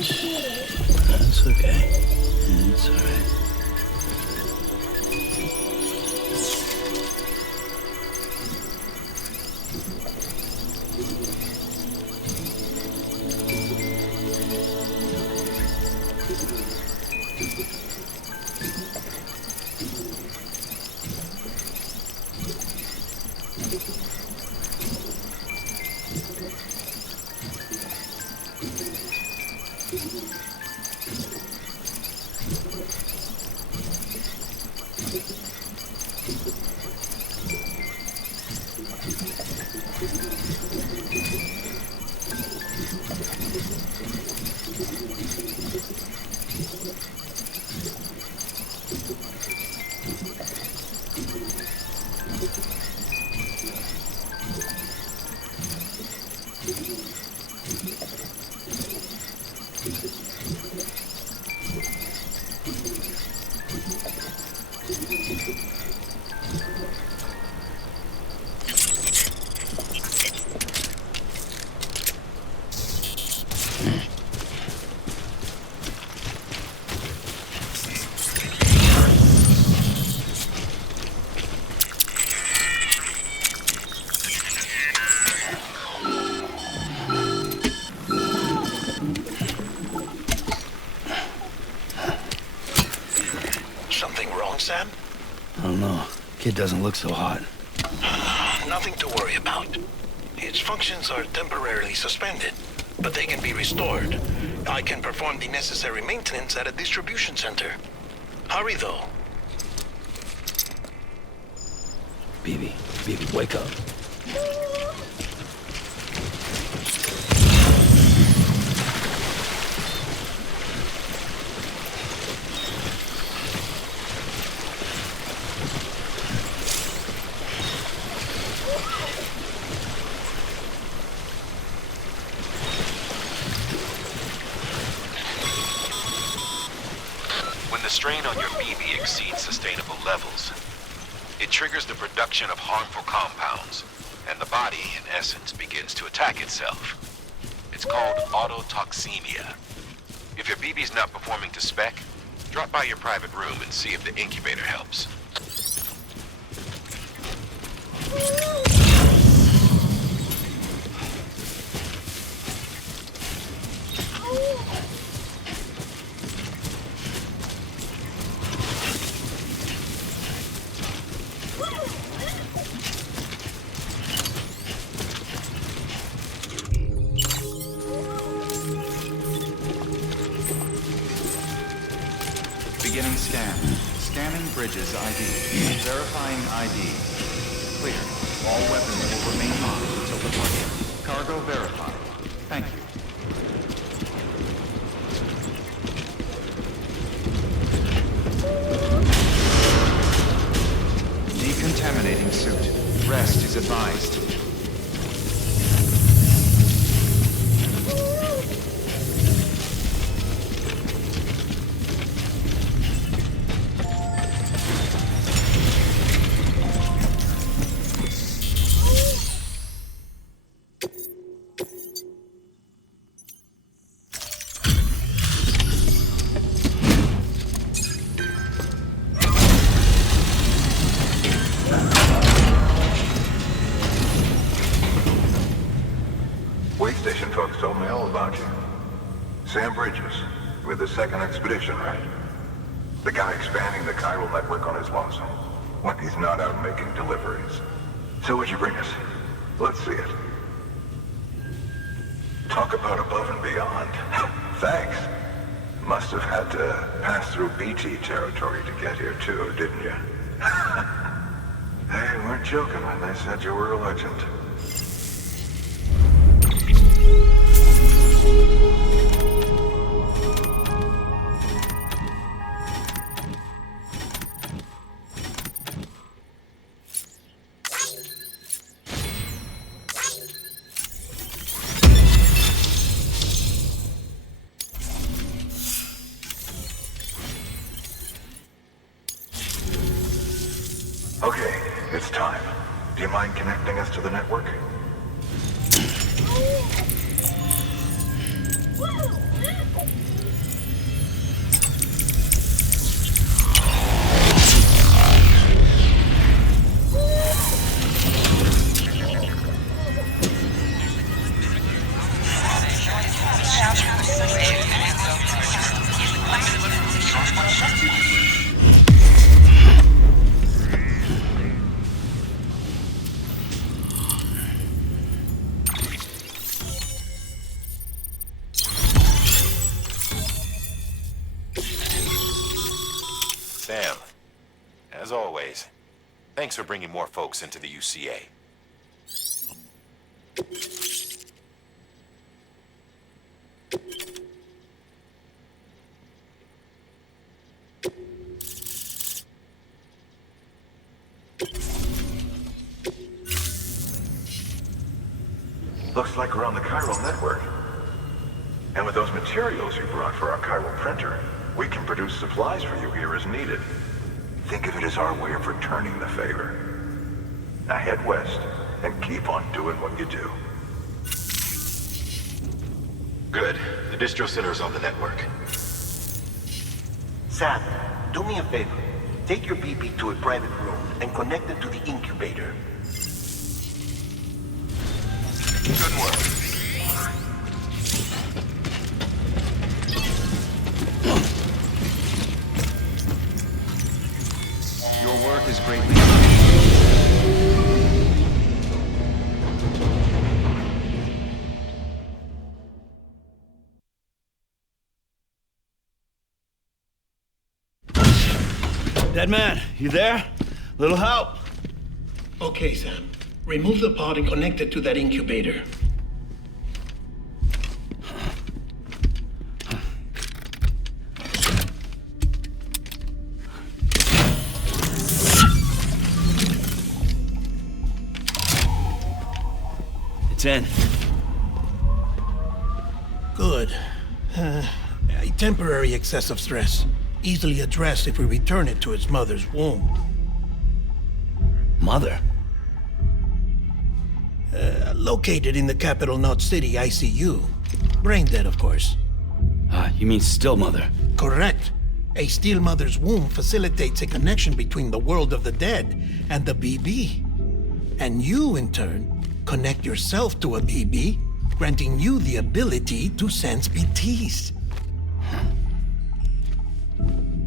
That's okay. It's alright. Sam? I don't know. Kid doesn't look so hot. Nothing to worry about. Its functions are temporarily suspended, but they can be restored. I can perform the necessary maintenance at a distribution center. Hurry, though. BB, wake up. When the strain on your BB exceeds sustainable levels, it triggers the production of harmful compounds, and the body, in essence, begins to attack itself. It's called autotoxemia. If your BB's not performing to spec, drop by your private room and see if the incubator helps. Beginning scan. Scanning bridges ID. Verifying ID. Clear. All weapons will remain locked until departure. Cargo verified. Thank you. Decontaminating suit. Rest is advised. Station folks told me all about you. Sam Bridges, with the second expedition, right? The guy expanding the chiral network on his lonesome, when he's not out making deliveries. So what'd you bring us? Let's see it. Talk about above and beyond. Thanks. Must have had to pass through BT territory to get here too, didn't you? They weren't joking when they said you were a legend. Okay, it's time. Do you mind connecting us to the network? Thanks for bringing more folks into the UCA. Looks like we're on the chiral network. And with those materials you brought for our chiral printer, we can produce supplies for you here as needed. Think of it as our way of returning the favor. Now head west and keep on doing what you do. Good. The distro center is on the network. Sam, do me a favor. Take your BB to a private room and connect it to the incubator. Good work. Your work is greatly appreciated. Dead man, you there? Little help? Okay, Sam. Remove the pod and connect it to that incubator. It's in. Good. A temporary excessive stress. Easily addressed if we return it to its mother's womb. Mother? Located in the capital Knot City ICU. Brain dead, of course. You mean still mother? Correct. A still mother's womb facilitates a connection between the world of the dead and the BB. And you, in turn, connect yourself to a BB, granting you the ability to sense BTs.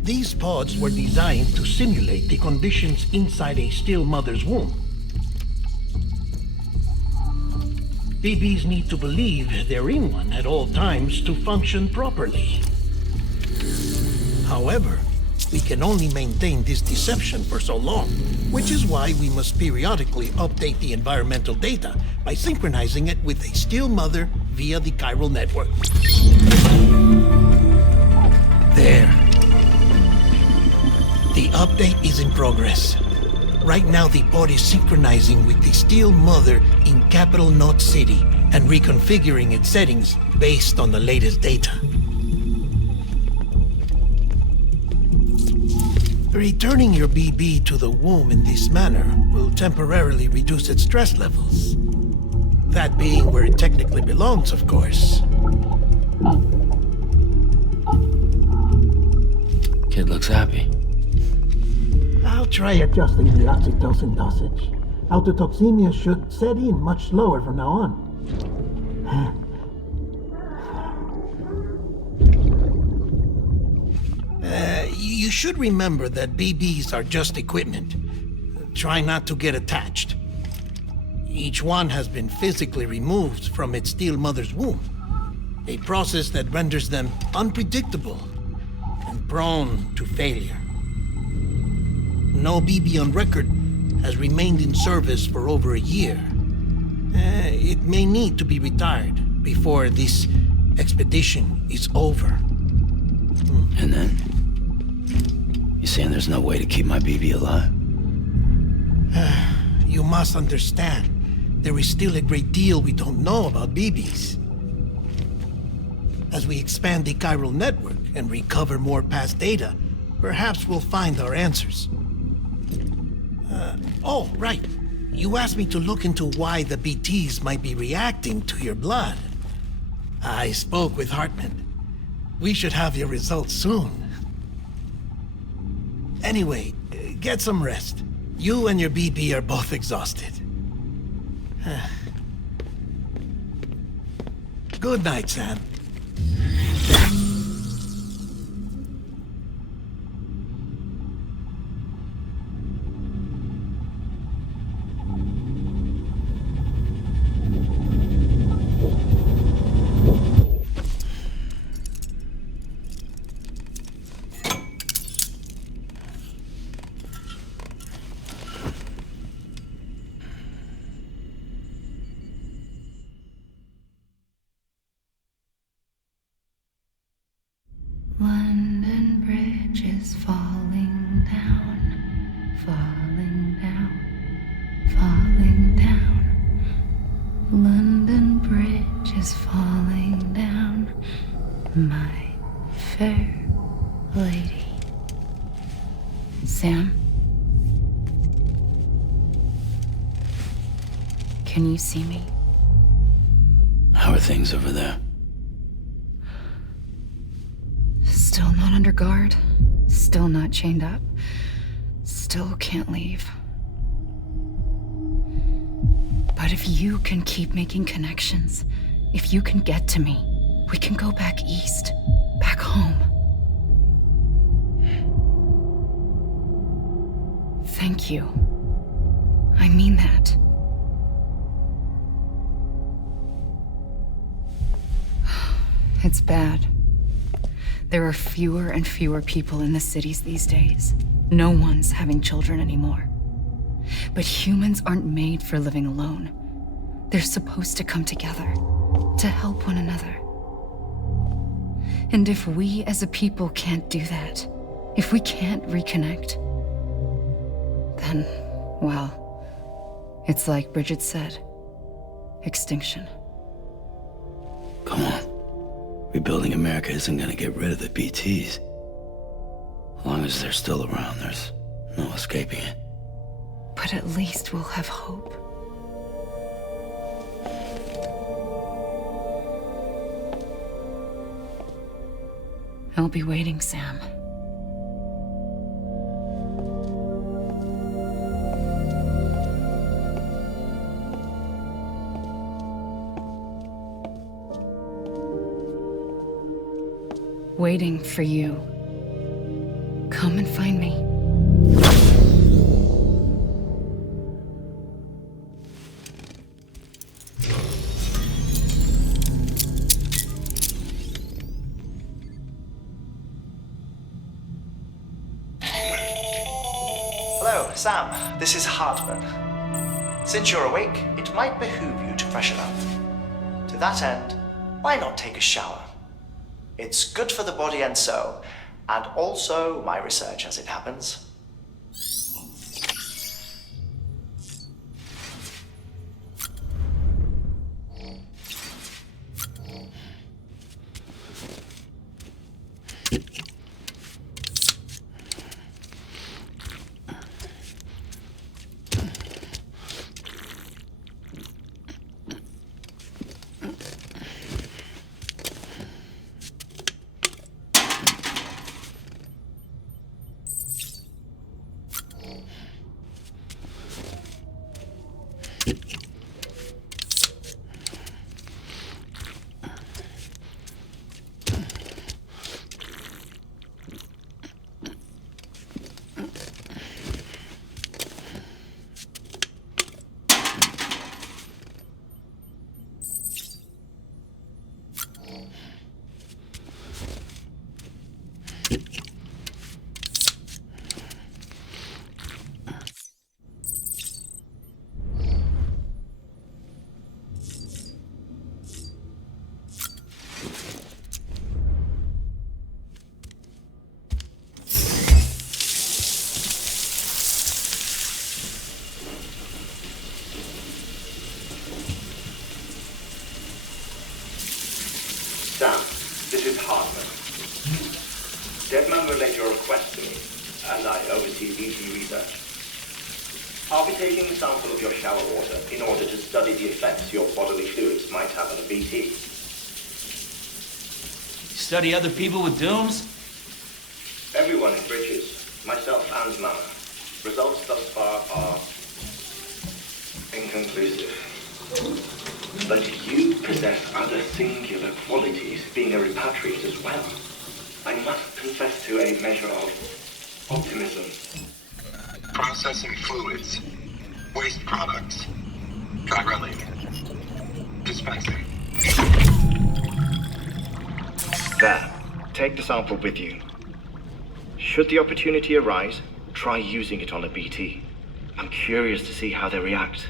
These pods were designed to simulate the conditions inside a still mother's womb. BBs need to believe they're in one at all times to function properly. However, we can only maintain this deception for so long, which is why we must periodically update the environmental data by synchronizing it with a still mother via the chiral network. There. The update is in progress. Right now, the pod is synchronizing with the still mother in capital Knot City and reconfiguring its settings based on the latest data. Returning your BB to the womb in this manner will temporarily reduce its stress levels. That being where it technically belongs, of course. Kid looks happy. I'll try adjusting the oxytocin dosage. Autotoxemia should set in much slower from now on. You should remember that BBs are just equipment. Try not to get attached. Each one has been physically removed from its still mother's womb. A process that renders them unpredictable and prone to failure. No BB on record has remained in service for over a year. It may need to be retired before this expedition is over. And then? You saying there's no way to keep my BB alive? You must understand, there is still a great deal we don't know about BBs. As we expand the chiral network and recover more past data, perhaps we'll find our answers. Oh, right. You asked me to look into why the BTs might be reacting to your blood. I spoke with Hartman. We should have your results soon. Anyway, get some rest. You and your BB are both exhausted. Good night, Sam. Bridge is falling down, falling down, falling down. London Bridge is falling down, my fair lady. Sam? Can you see me? How are things over there? Still not under guard. Still not chained up. Still can't leave. But if you can keep making connections, if you can get to me, we can go back east, back home. Thank you. I mean that. It's bad. There are fewer and fewer people in the cities these days. No one's having children anymore. But humans aren't made for living alone. They're supposed to come together, to help one another. And if we as a people can't do that, if we can't reconnect, then, well, it's like Bridget said, extinction. Come on. Rebuilding America isn't gonna get rid of the BTs. As long as they're still around, there's no escaping it. But at least we'll have hope. I'll be waiting, Sam. Waiting for you. Come and find me. Hello, Sam. This is Hartman. Since you're awake, it might behoove you to freshen up. To that end, why not take a shower? It's good for the body and soul, and also my research as it happens. Sam, this is Hartman. Deadman relayed your request to me, and I oversee BT research. I'll be taking a sample of your shower water in order to study the effects your bodily fluids might have on a BT. Study other people with dooms? Everyone in Bridges, myself and Mama. Results thus far are inconclusive. But you possess other singular qualities, being a repatriate as well. I must confess to a measure of optimism. Processing fluids. Waste products. Chirelli. Dispensing. There. Take the sample with you. Should the opportunity arise, try using it on a BT. I'm curious to see how they react.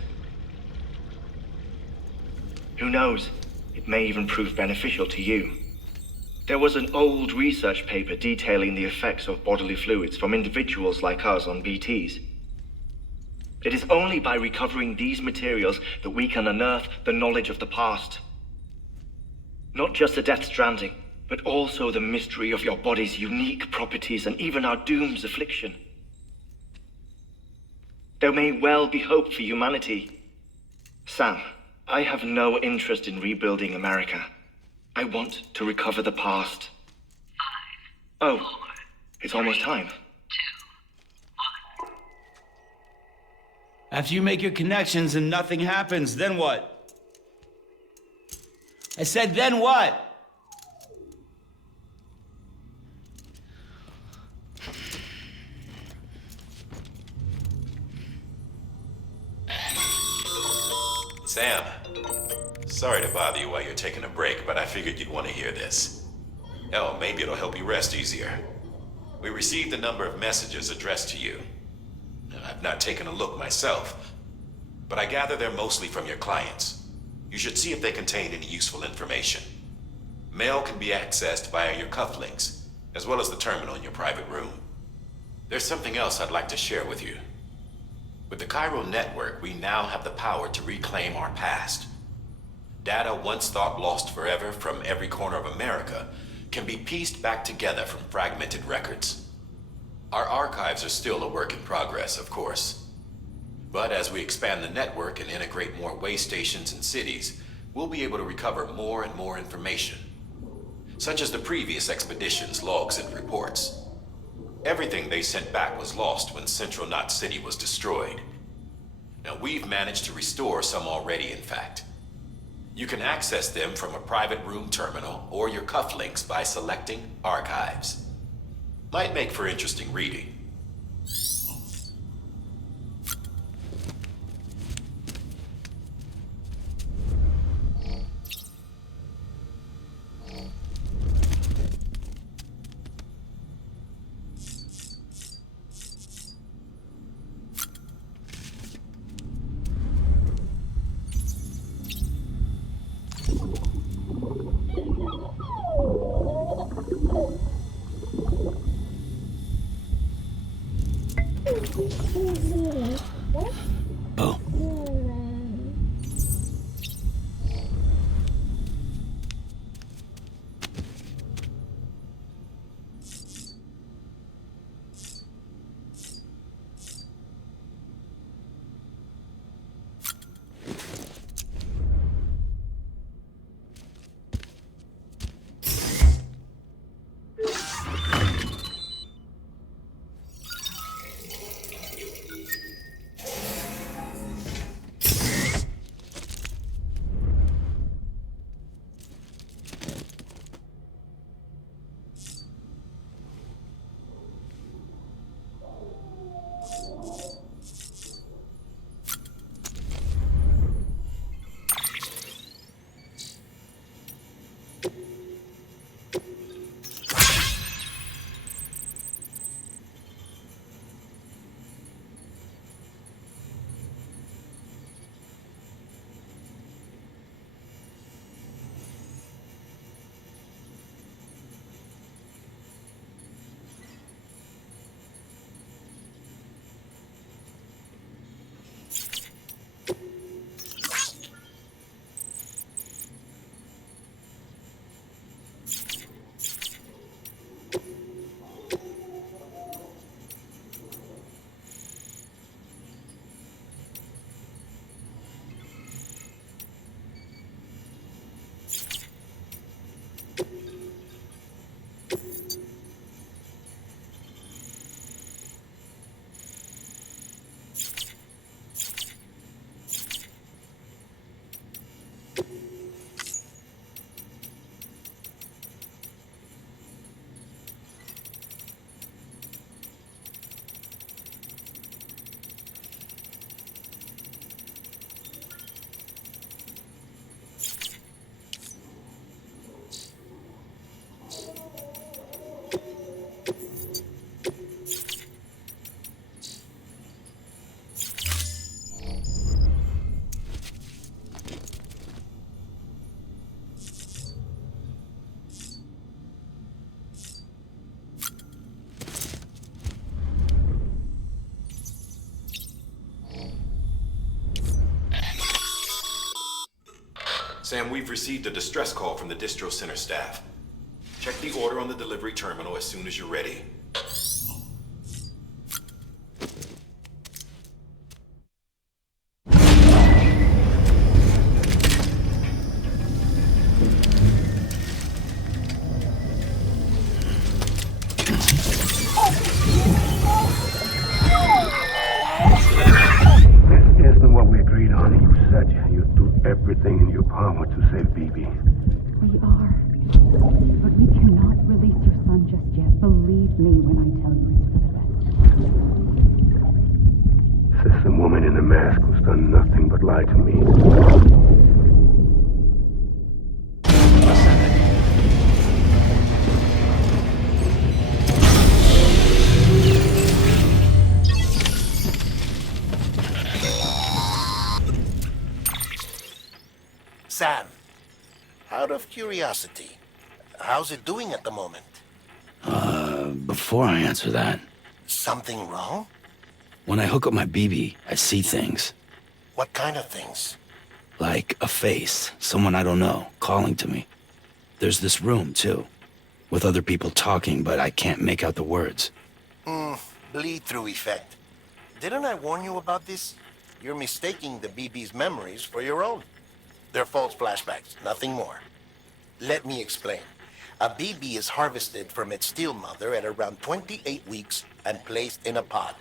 Who knows? It may even prove beneficial to you. There was an old research paper detailing the effects of bodily fluids from individuals like us on BTs. It is only by recovering these materials that we can unearth the knowledge of the past. Not just the Death Stranding, but also the mystery of your body's unique properties and even our doom's affliction. There may well be hope for humanity. Sam, I have no interest in rebuilding America. I want to recover the past. 5, 4, oh, it's almost time. 2, 1. After you make your connections and nothing happens, then what? I said, then what? Sam, sorry to bother you while you're taking a break, but I figured you'd want to hear this. Hell, maybe it'll help you rest easier. We received a number of messages addressed to you. I've not taken a look myself, but I gather they're mostly from your clients. You should see if they contain any useful information. Mail can be accessed via your cufflinks, as well as the terminal in your private room. There's something else I'd like to share with you. With the Cairo network, we now have the power to reclaim our past. Data once thought lost forever from every corner of America can be pieced back together from fragmented records. Our archives are still a work in progress, of course. But as we expand the network and integrate more way stations and cities, we'll be able to recover more and more information, such as the previous expedition's logs and reports. Everything they sent back was lost when Central Knot City was destroyed. Now we've managed to restore some already, in fact. You can access them from a private room terminal or your cufflinks by selecting Archives. Might make for interesting reading. Sam, we've received a distress call from the distro center staff. Check the order on the delivery terminal as soon as you're ready. Everything in your power to save BB. We are. But we cannot release your son just yet. Believe me when I tell you it's for the best. This woman in the mask who's done nothing but lie to me. Sam, out of curiosity, how's it doing at the moment? Before I answer that... Something wrong? When I hook up my BB, I see things. What kind of things? Like a face, someone I don't know, calling to me. There's this room, too, with other people talking, but I can't make out the words. Bleed-through effect. Didn't I warn you about this? You're mistaking the BB's memories for your own. They're false flashbacks, nothing more. Let me explain. A BB is harvested from its steel mother at around 28 weeks and placed in a pod.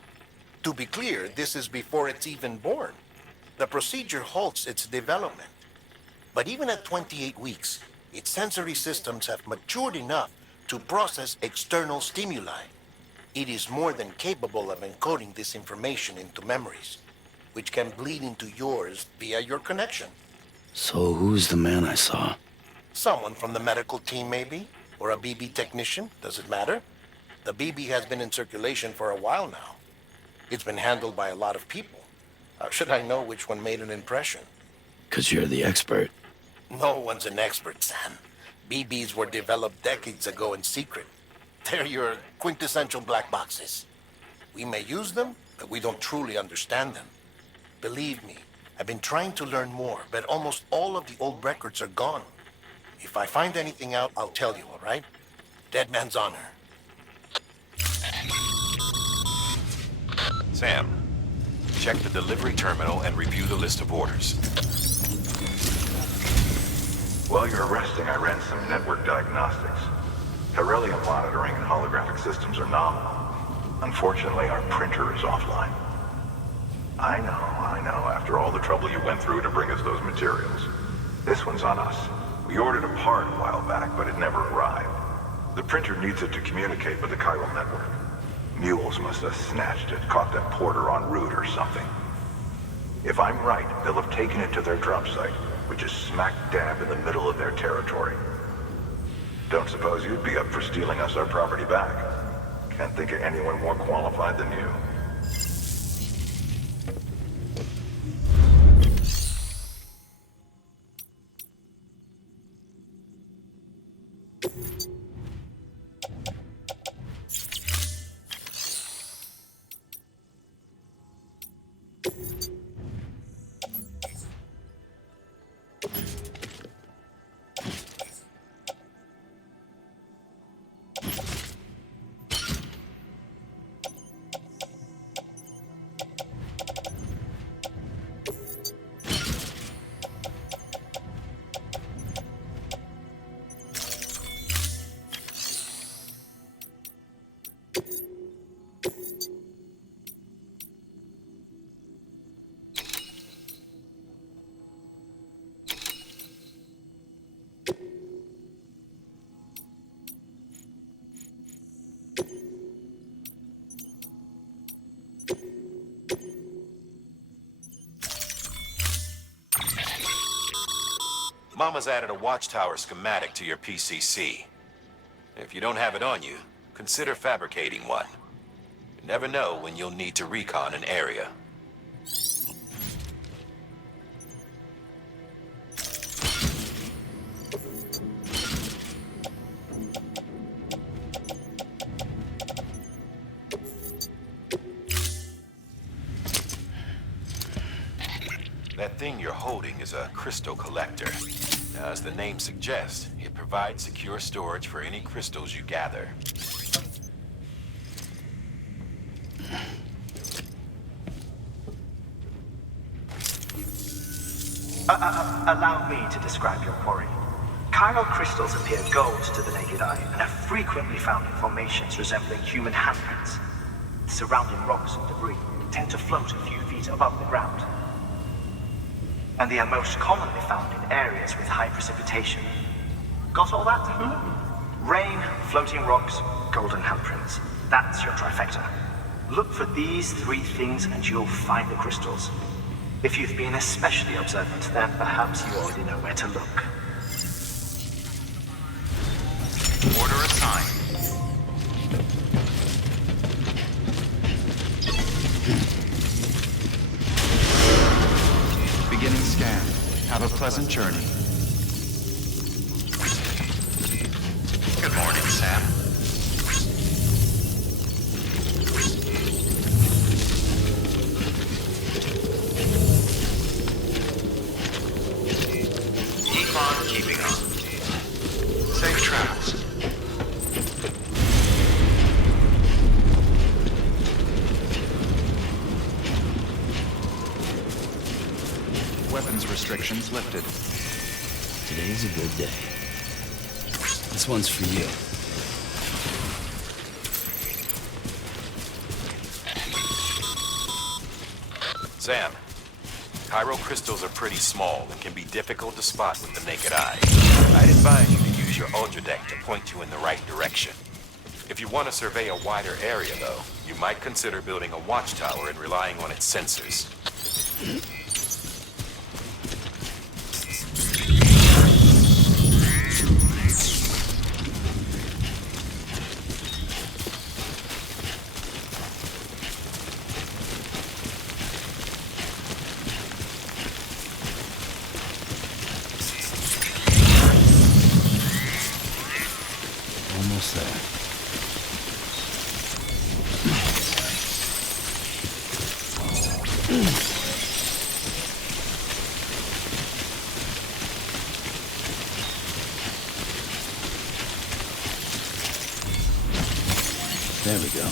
To be clear, this is before it's even born. The procedure halts its development. But even at 28 weeks, its sensory systems have matured enough to process external stimuli. It is more than capable of encoding this information into memories, which can bleed into yours via your connection. So who's the man I saw? Someone from the medical team, maybe? Or a BB technician? Does it matter? The BB has been in circulation for a while now. It's been handled by a lot of people. How should I know which one made an impression? 'Cause you're the expert. No one's an expert, Sam. BBs were developed decades ago in secret. They're your quintessential black boxes. We may use them, but we don't truly understand them. Believe me, I've been trying to learn more, but almost all of the old records are gone. If I find anything out, I'll tell you, all right? Dead man's honor. Sam, check the delivery terminal and review the list of orders. While you're resting, I ran some network diagnostics. Beryllium monitoring and holographic systems are nominal. Unfortunately, our printer is offline. I know. After all the trouble you went through to bring us those materials. This one's on us. We ordered a part a while back, but it never arrived. The printer needs it to communicate with the chiral network. Mules must have snatched it, caught that porter en route or something. If I'm right, they'll have taken it to their drop site, which is smack dab in the middle of their territory. Don't suppose you'd be up for stealing us our property back? Can't think of anyone more qualified than you. Mama's added a watchtower schematic to your PCC. If you don't have it on you, consider fabricating one. You never know when you'll need to recon an area. That thing you're holding is a crystal collector. As the name suggests, it provides secure storage for any crystals you gather. Allow me to describe your quarry. Chiral crystals appear gold to the naked eye and are frequently found in formations resembling human handprints. Surrounding rocks and debris tend to float a few feet above the ground. And they are most commonly found in areas with high precipitation. Got all that? Rain, floating rocks, golden handprints. That's your trifecta. Look for these three things and you'll find the crystals. If you've been especially observant, then perhaps you already know where to look. Order assigned. Beginning scan. Have a pleasant journey. Good morning, Sam. Keep on keeping on. Safe travels. Weapons restrictions lifted. Today's a good day. This one's for you. Sam, chiral crystals are pretty small and can be difficult to spot with the naked eye. I'd advise you to use your ultra deck to point you in the right direction. If you want to survey a wider area, though, you might consider building a watchtower and relying on its sensors. Almost there. There we go.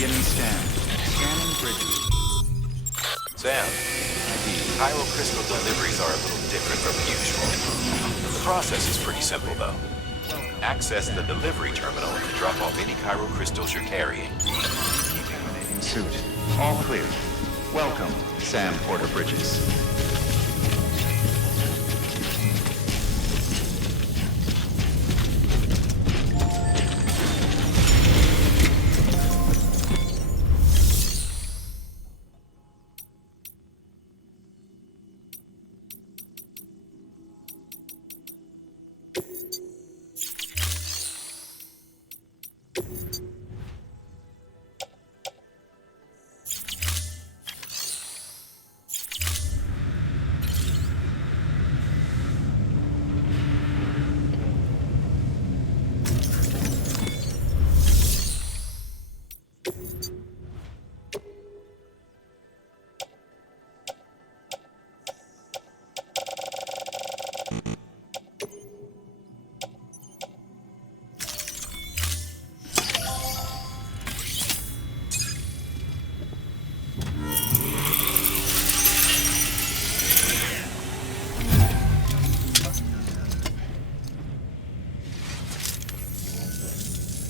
Beginning scan. Scanning bridges. Sam, the chiral crystal deliveries are a little different from usual. The process is pretty simple, though. Access the delivery terminal to drop off any chiral crystals you're carrying. Suit. All clear. Welcome, Sam Porter Bridges.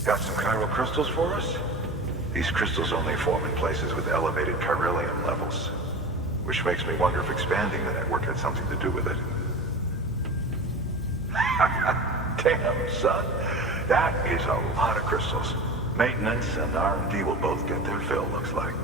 Got some chiral crystals for us? These crystals only form in places with elevated chiralium levels, which makes me wonder if expanding the network had something to do with it. Damn, son. That is a lot of crystals. Maintenance and R&D will both get their fill, looks like.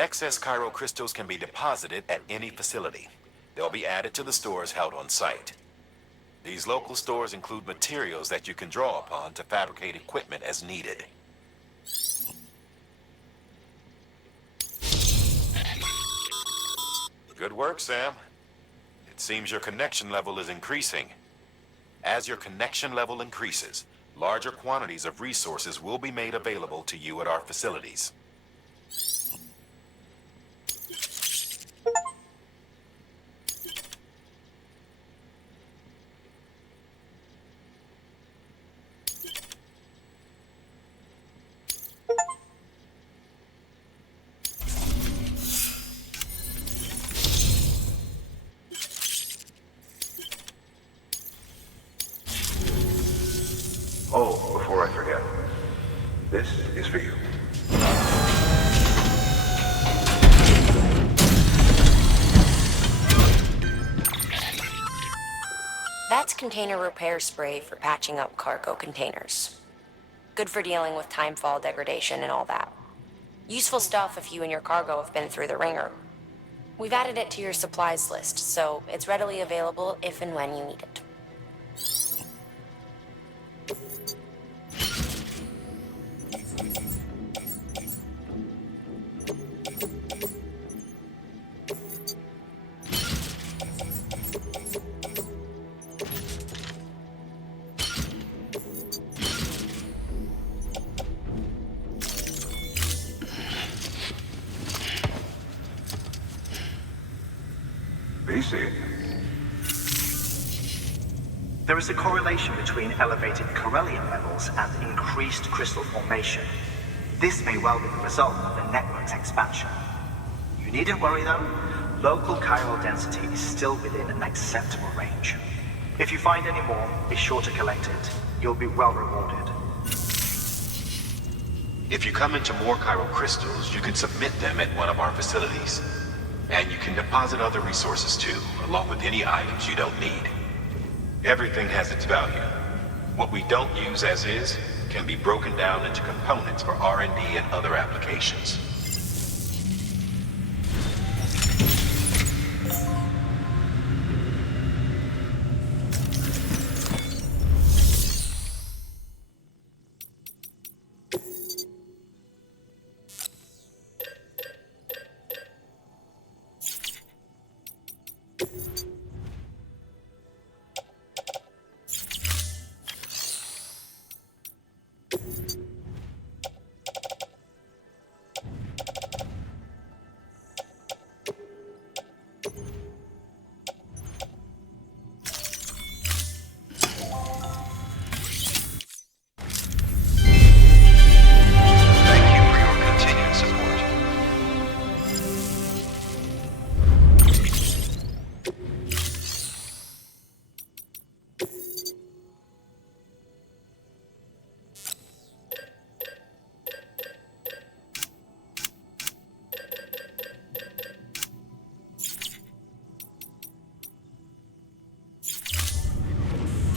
Excess chiral crystals can be deposited at any facility. They'll be added to the stores held on site. These local stores include materials that you can draw upon to fabricate equipment as needed. Good work, Sam. It seems your connection level is increasing. As your connection level increases, larger quantities of resources will be made available to you at our facilities. Oh, before I forget, this is for you. That's container repair spray for patching up cargo containers. Good for dealing with timefall degradation and all that. Useful stuff if you and your cargo have been through the ringer. We've added it to your supplies list, so it's readily available if and when you need it. There is a correlation between elevated chiralium levels and increased crystal formation. This may well be the result of the network's expansion. You needn't worry though, local chiral density is still within an acceptable range. If you find any more, be sure to collect it. You'll be well rewarded. If you come into more chiral crystals, you can submit them at one of our facilities. And you can deposit other resources too, along with any items you don't need. Everything has its value. What we don't use as is can be broken down into components for R&D and other applications.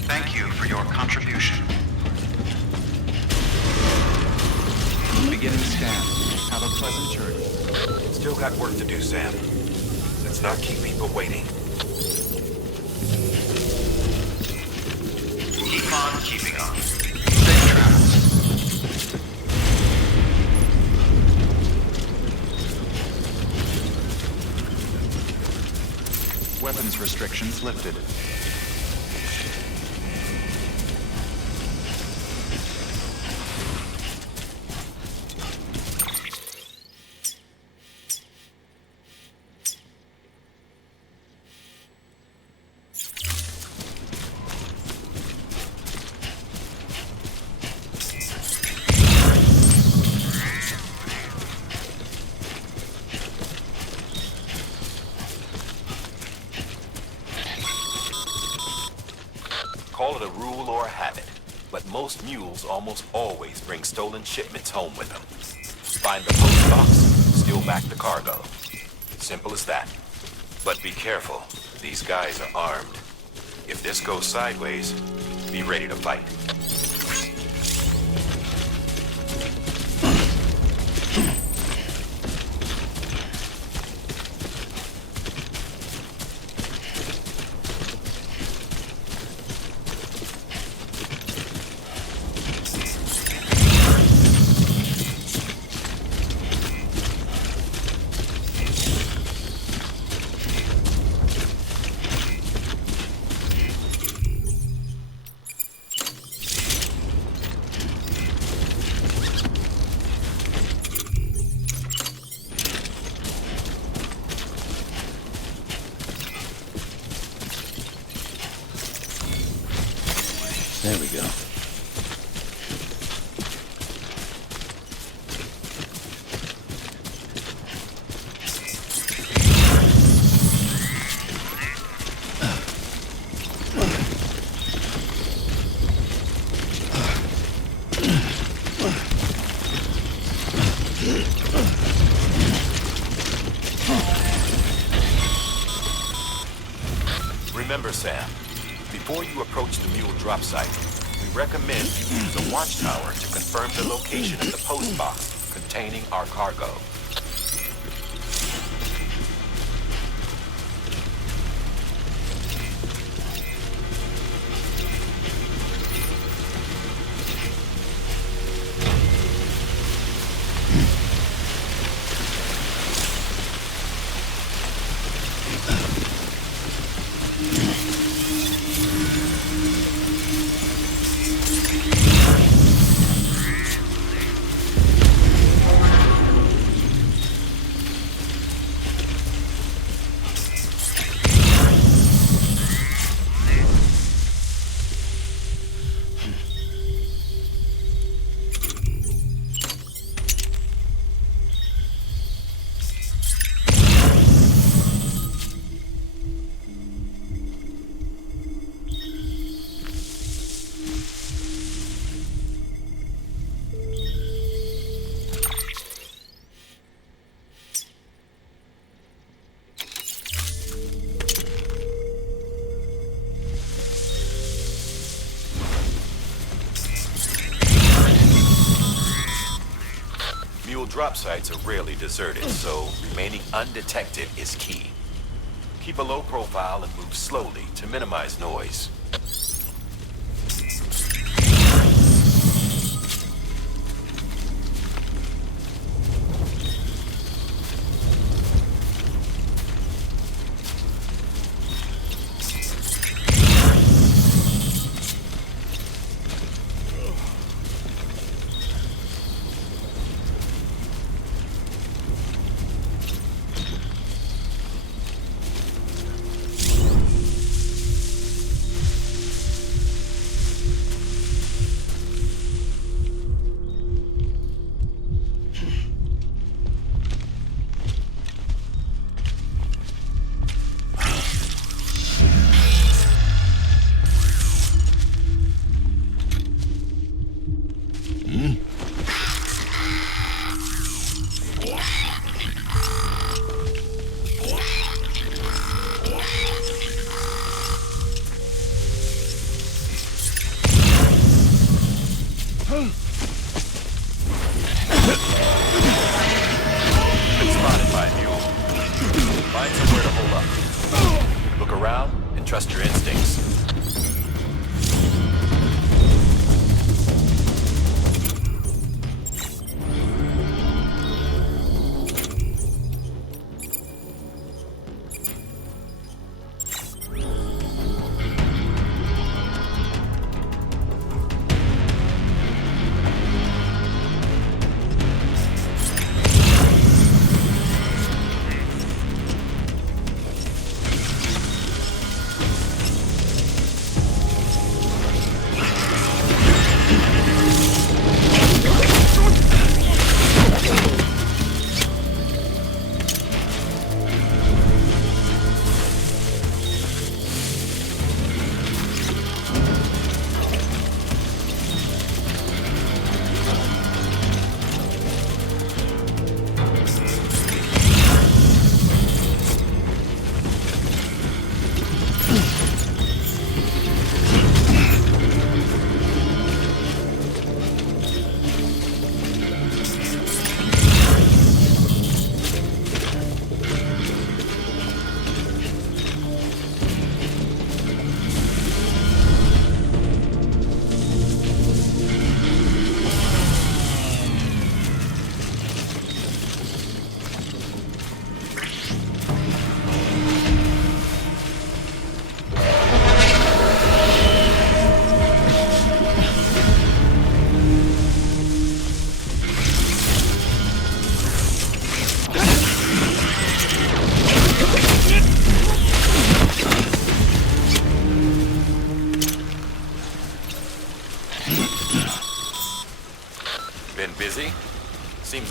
Thank you for your contribution. Beginning scan. Have a pleasant journey. Still got work to do, Sam. Let's not keep people waiting. Keep on keeping on. Safe travels. Weapons restrictions lifted. Call it a rule or a habit, but most mules almost always bring stolen shipments home with them. Find the post box, steal back the cargo. Simple as that. But be careful, these guys are armed. If this goes sideways, be ready to fight. There we go. Remember, Sam, before you approach the mule drop site, we recommend you use a watchtower to confirm the location of the post box containing our cargo. Drop sites are rarely deserted, so remaining undetected is key. Keep a low profile and move slowly to minimize noise.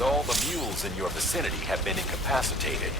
all the mules in your vicinity have been incapacitated.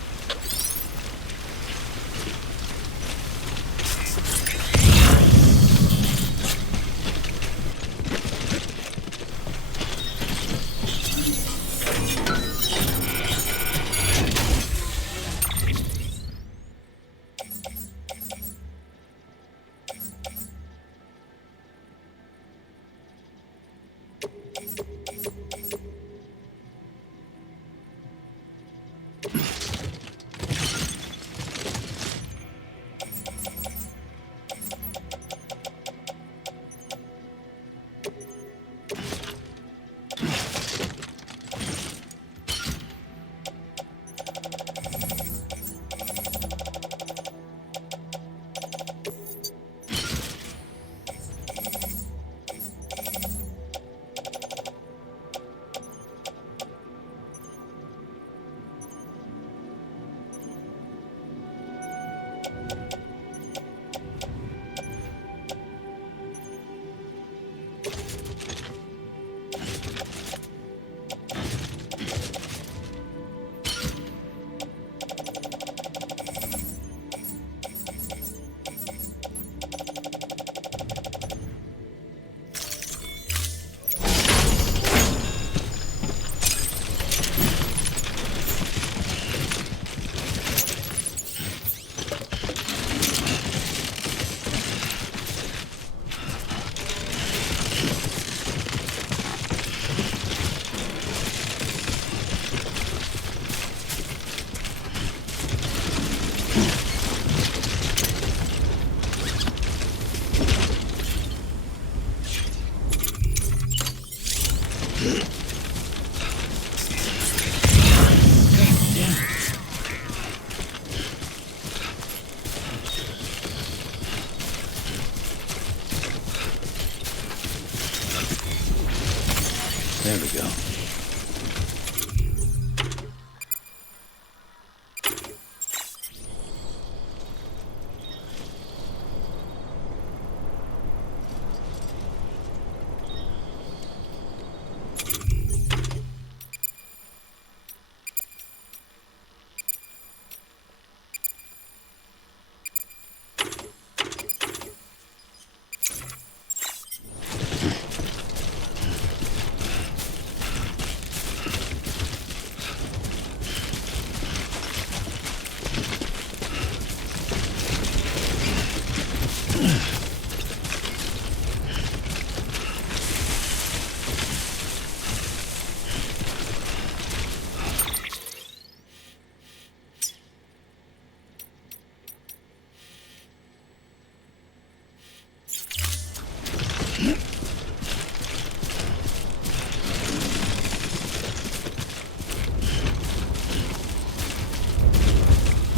There we go.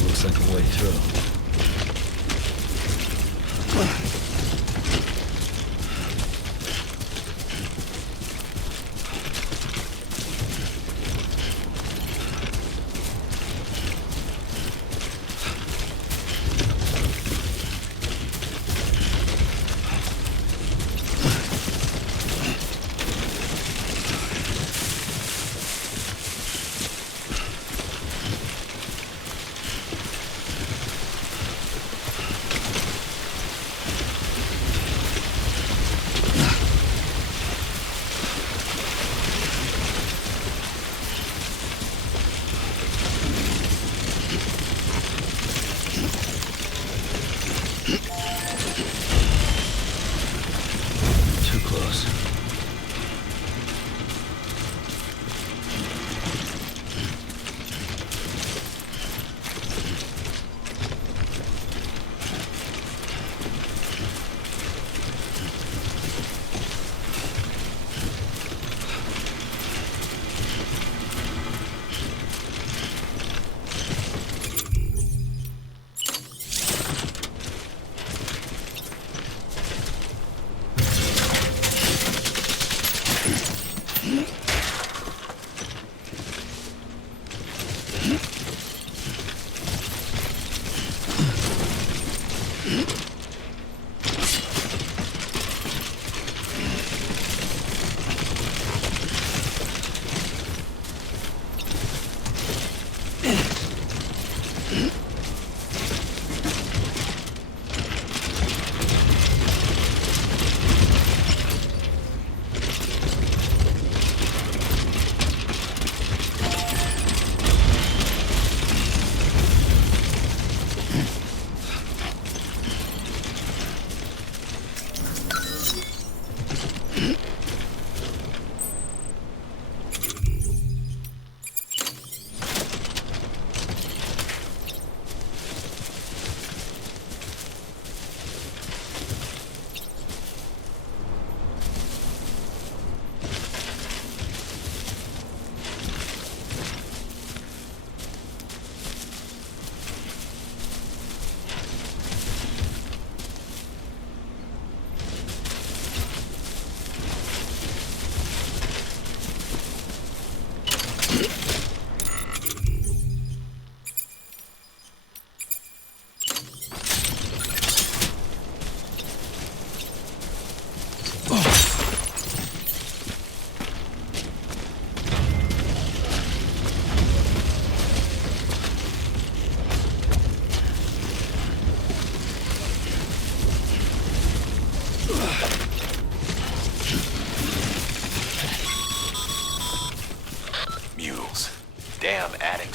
Looks like a way through.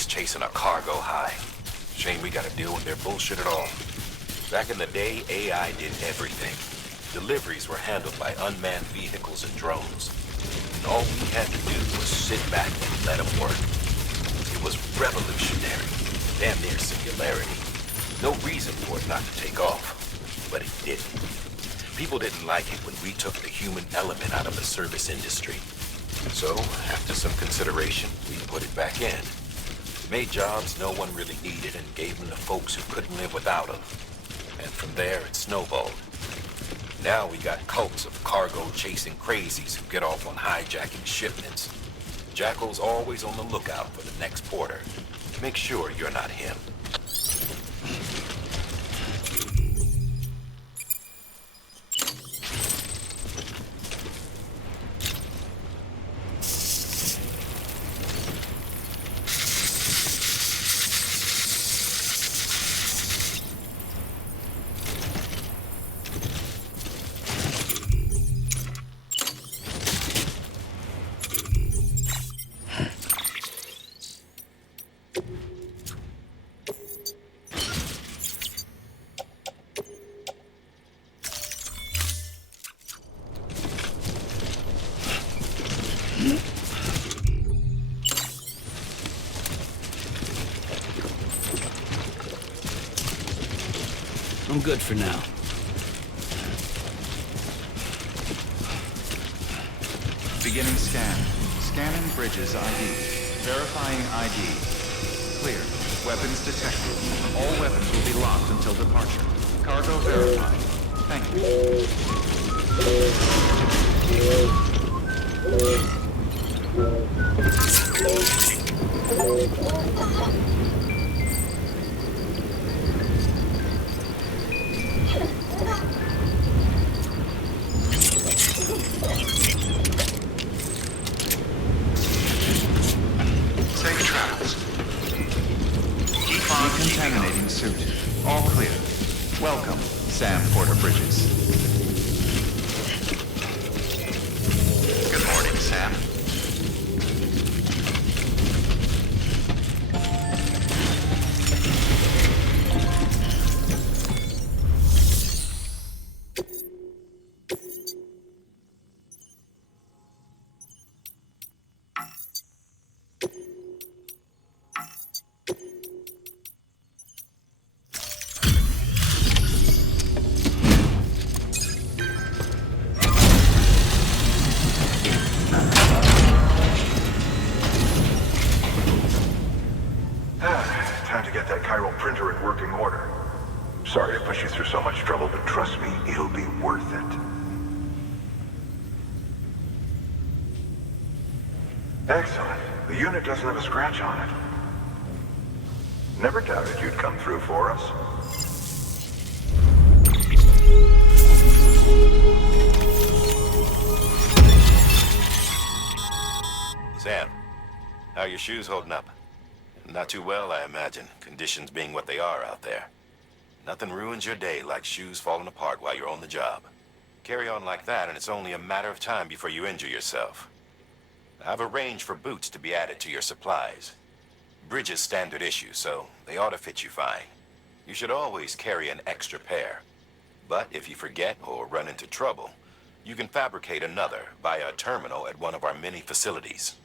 Chasing a cargo high. Shame we gotta deal with their bullshit at all. Back in the day, AI did everything. Deliveries were handled by unmanned vehicles and drones. And all we had to do was sit back and let them work. It was revolutionary. Damn near singularity. No reason for it not to take off. But it didn't. People didn't like it when we took the human element out of the service industry. So, after some consideration, we put it back in. Made jobs no one really needed and gave them to folks who couldn't live without them. And from there, it snowballed. Now we got cults of cargo-chasing crazies who get off on hijacking shipments. Jackal's always on the lookout for the next porter. Make sure you're not him. I'm good for now. Beginning scan. Scanning bridges ID. Verifying ID. Clear. Weapons detected. All weapons will be locked until departure. Cargo verified. Thank you. Safe travels. Keep on decontaminating suit. All clear. Welcome, Sam Porter Bridges. Good morning, Sam. Time to get that chiral printer in working order. Sorry to push you through so much trouble, but trust me, it'll be worth it. Excellent. The unit doesn't have a scratch on it. Never doubted you'd come through for us. Sam, how are your shoes holding up? Not too well, I imagine, conditions being what they are out there. Nothing ruins your day like shoes falling apart while you're on the job. Carry on like that, and it's only a matter of time before you injure yourself. I've arranged for boots to be added to your supplies. Bridges standard issue, so they ought to fit you fine. You should always carry an extra pair. But if you forget or run into trouble, you can fabricate another via a terminal at one of our many facilities.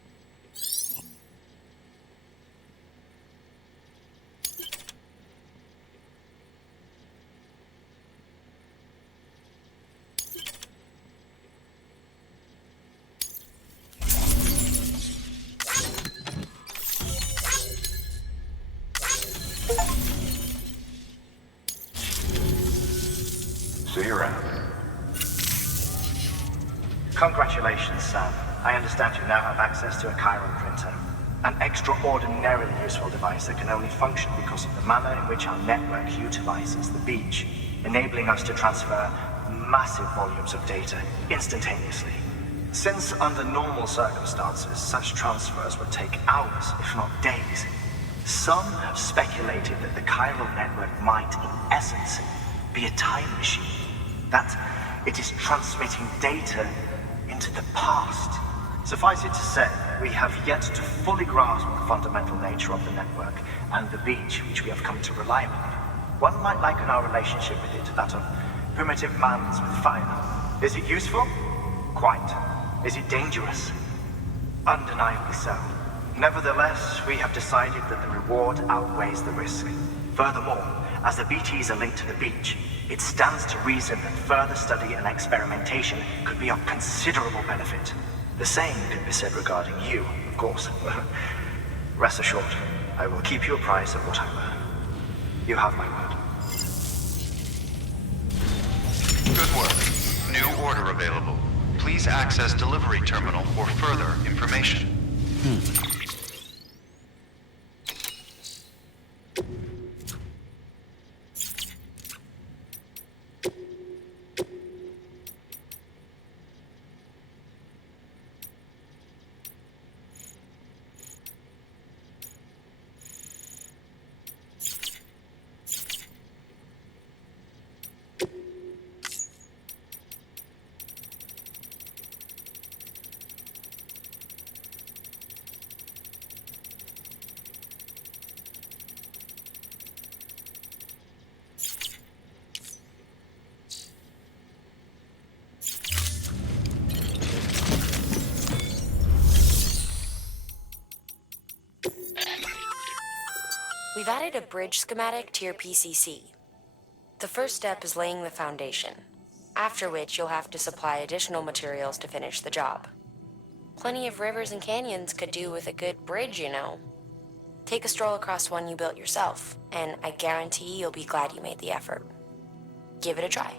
See you around. Congratulations, Sam. I understand you now have access to a chiral printer. An extraordinarily useful device that can only function because of the manner in which our network utilizes the beach, enabling us to transfer massive volumes of data instantaneously. Since under normal circumstances, such transfers would take hours, if not days, some have speculated that the chiral network might, in essence, be a time machine. That it is transmitting data into the past. Suffice it to say, we have yet to fully grasp the fundamental nature of the network and the beach which we have come to rely upon. One might liken our relationship with it to that of primitive mans with fire. Is it useful? Quite. Is it dangerous? Undeniably so. Nevertheless, we have decided that the reward outweighs the risk. Furthermore, as the BTs are linked to the beach, it stands to reason that further study and experimentation could be of considerable benefit. The same could be said regarding you, of course. Rest assured, I will keep you apprised of what I learn. You have my word. Good work. New order available. Please access delivery terminal for further information. We've added a bridge schematic to your PCC. The first step is laying the foundation, after which you'll have to supply additional materials to finish the job. Plenty of rivers and canyons could do with a good bridge, you know. Take a stroll across one you built yourself, and I guarantee you'll be glad you made the effort. Give it a try.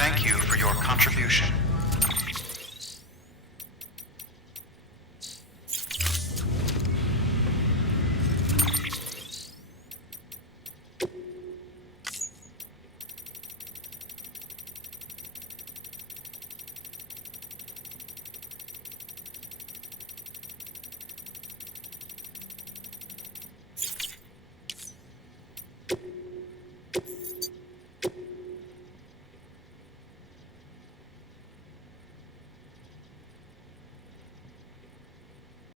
Thank you for your contribution.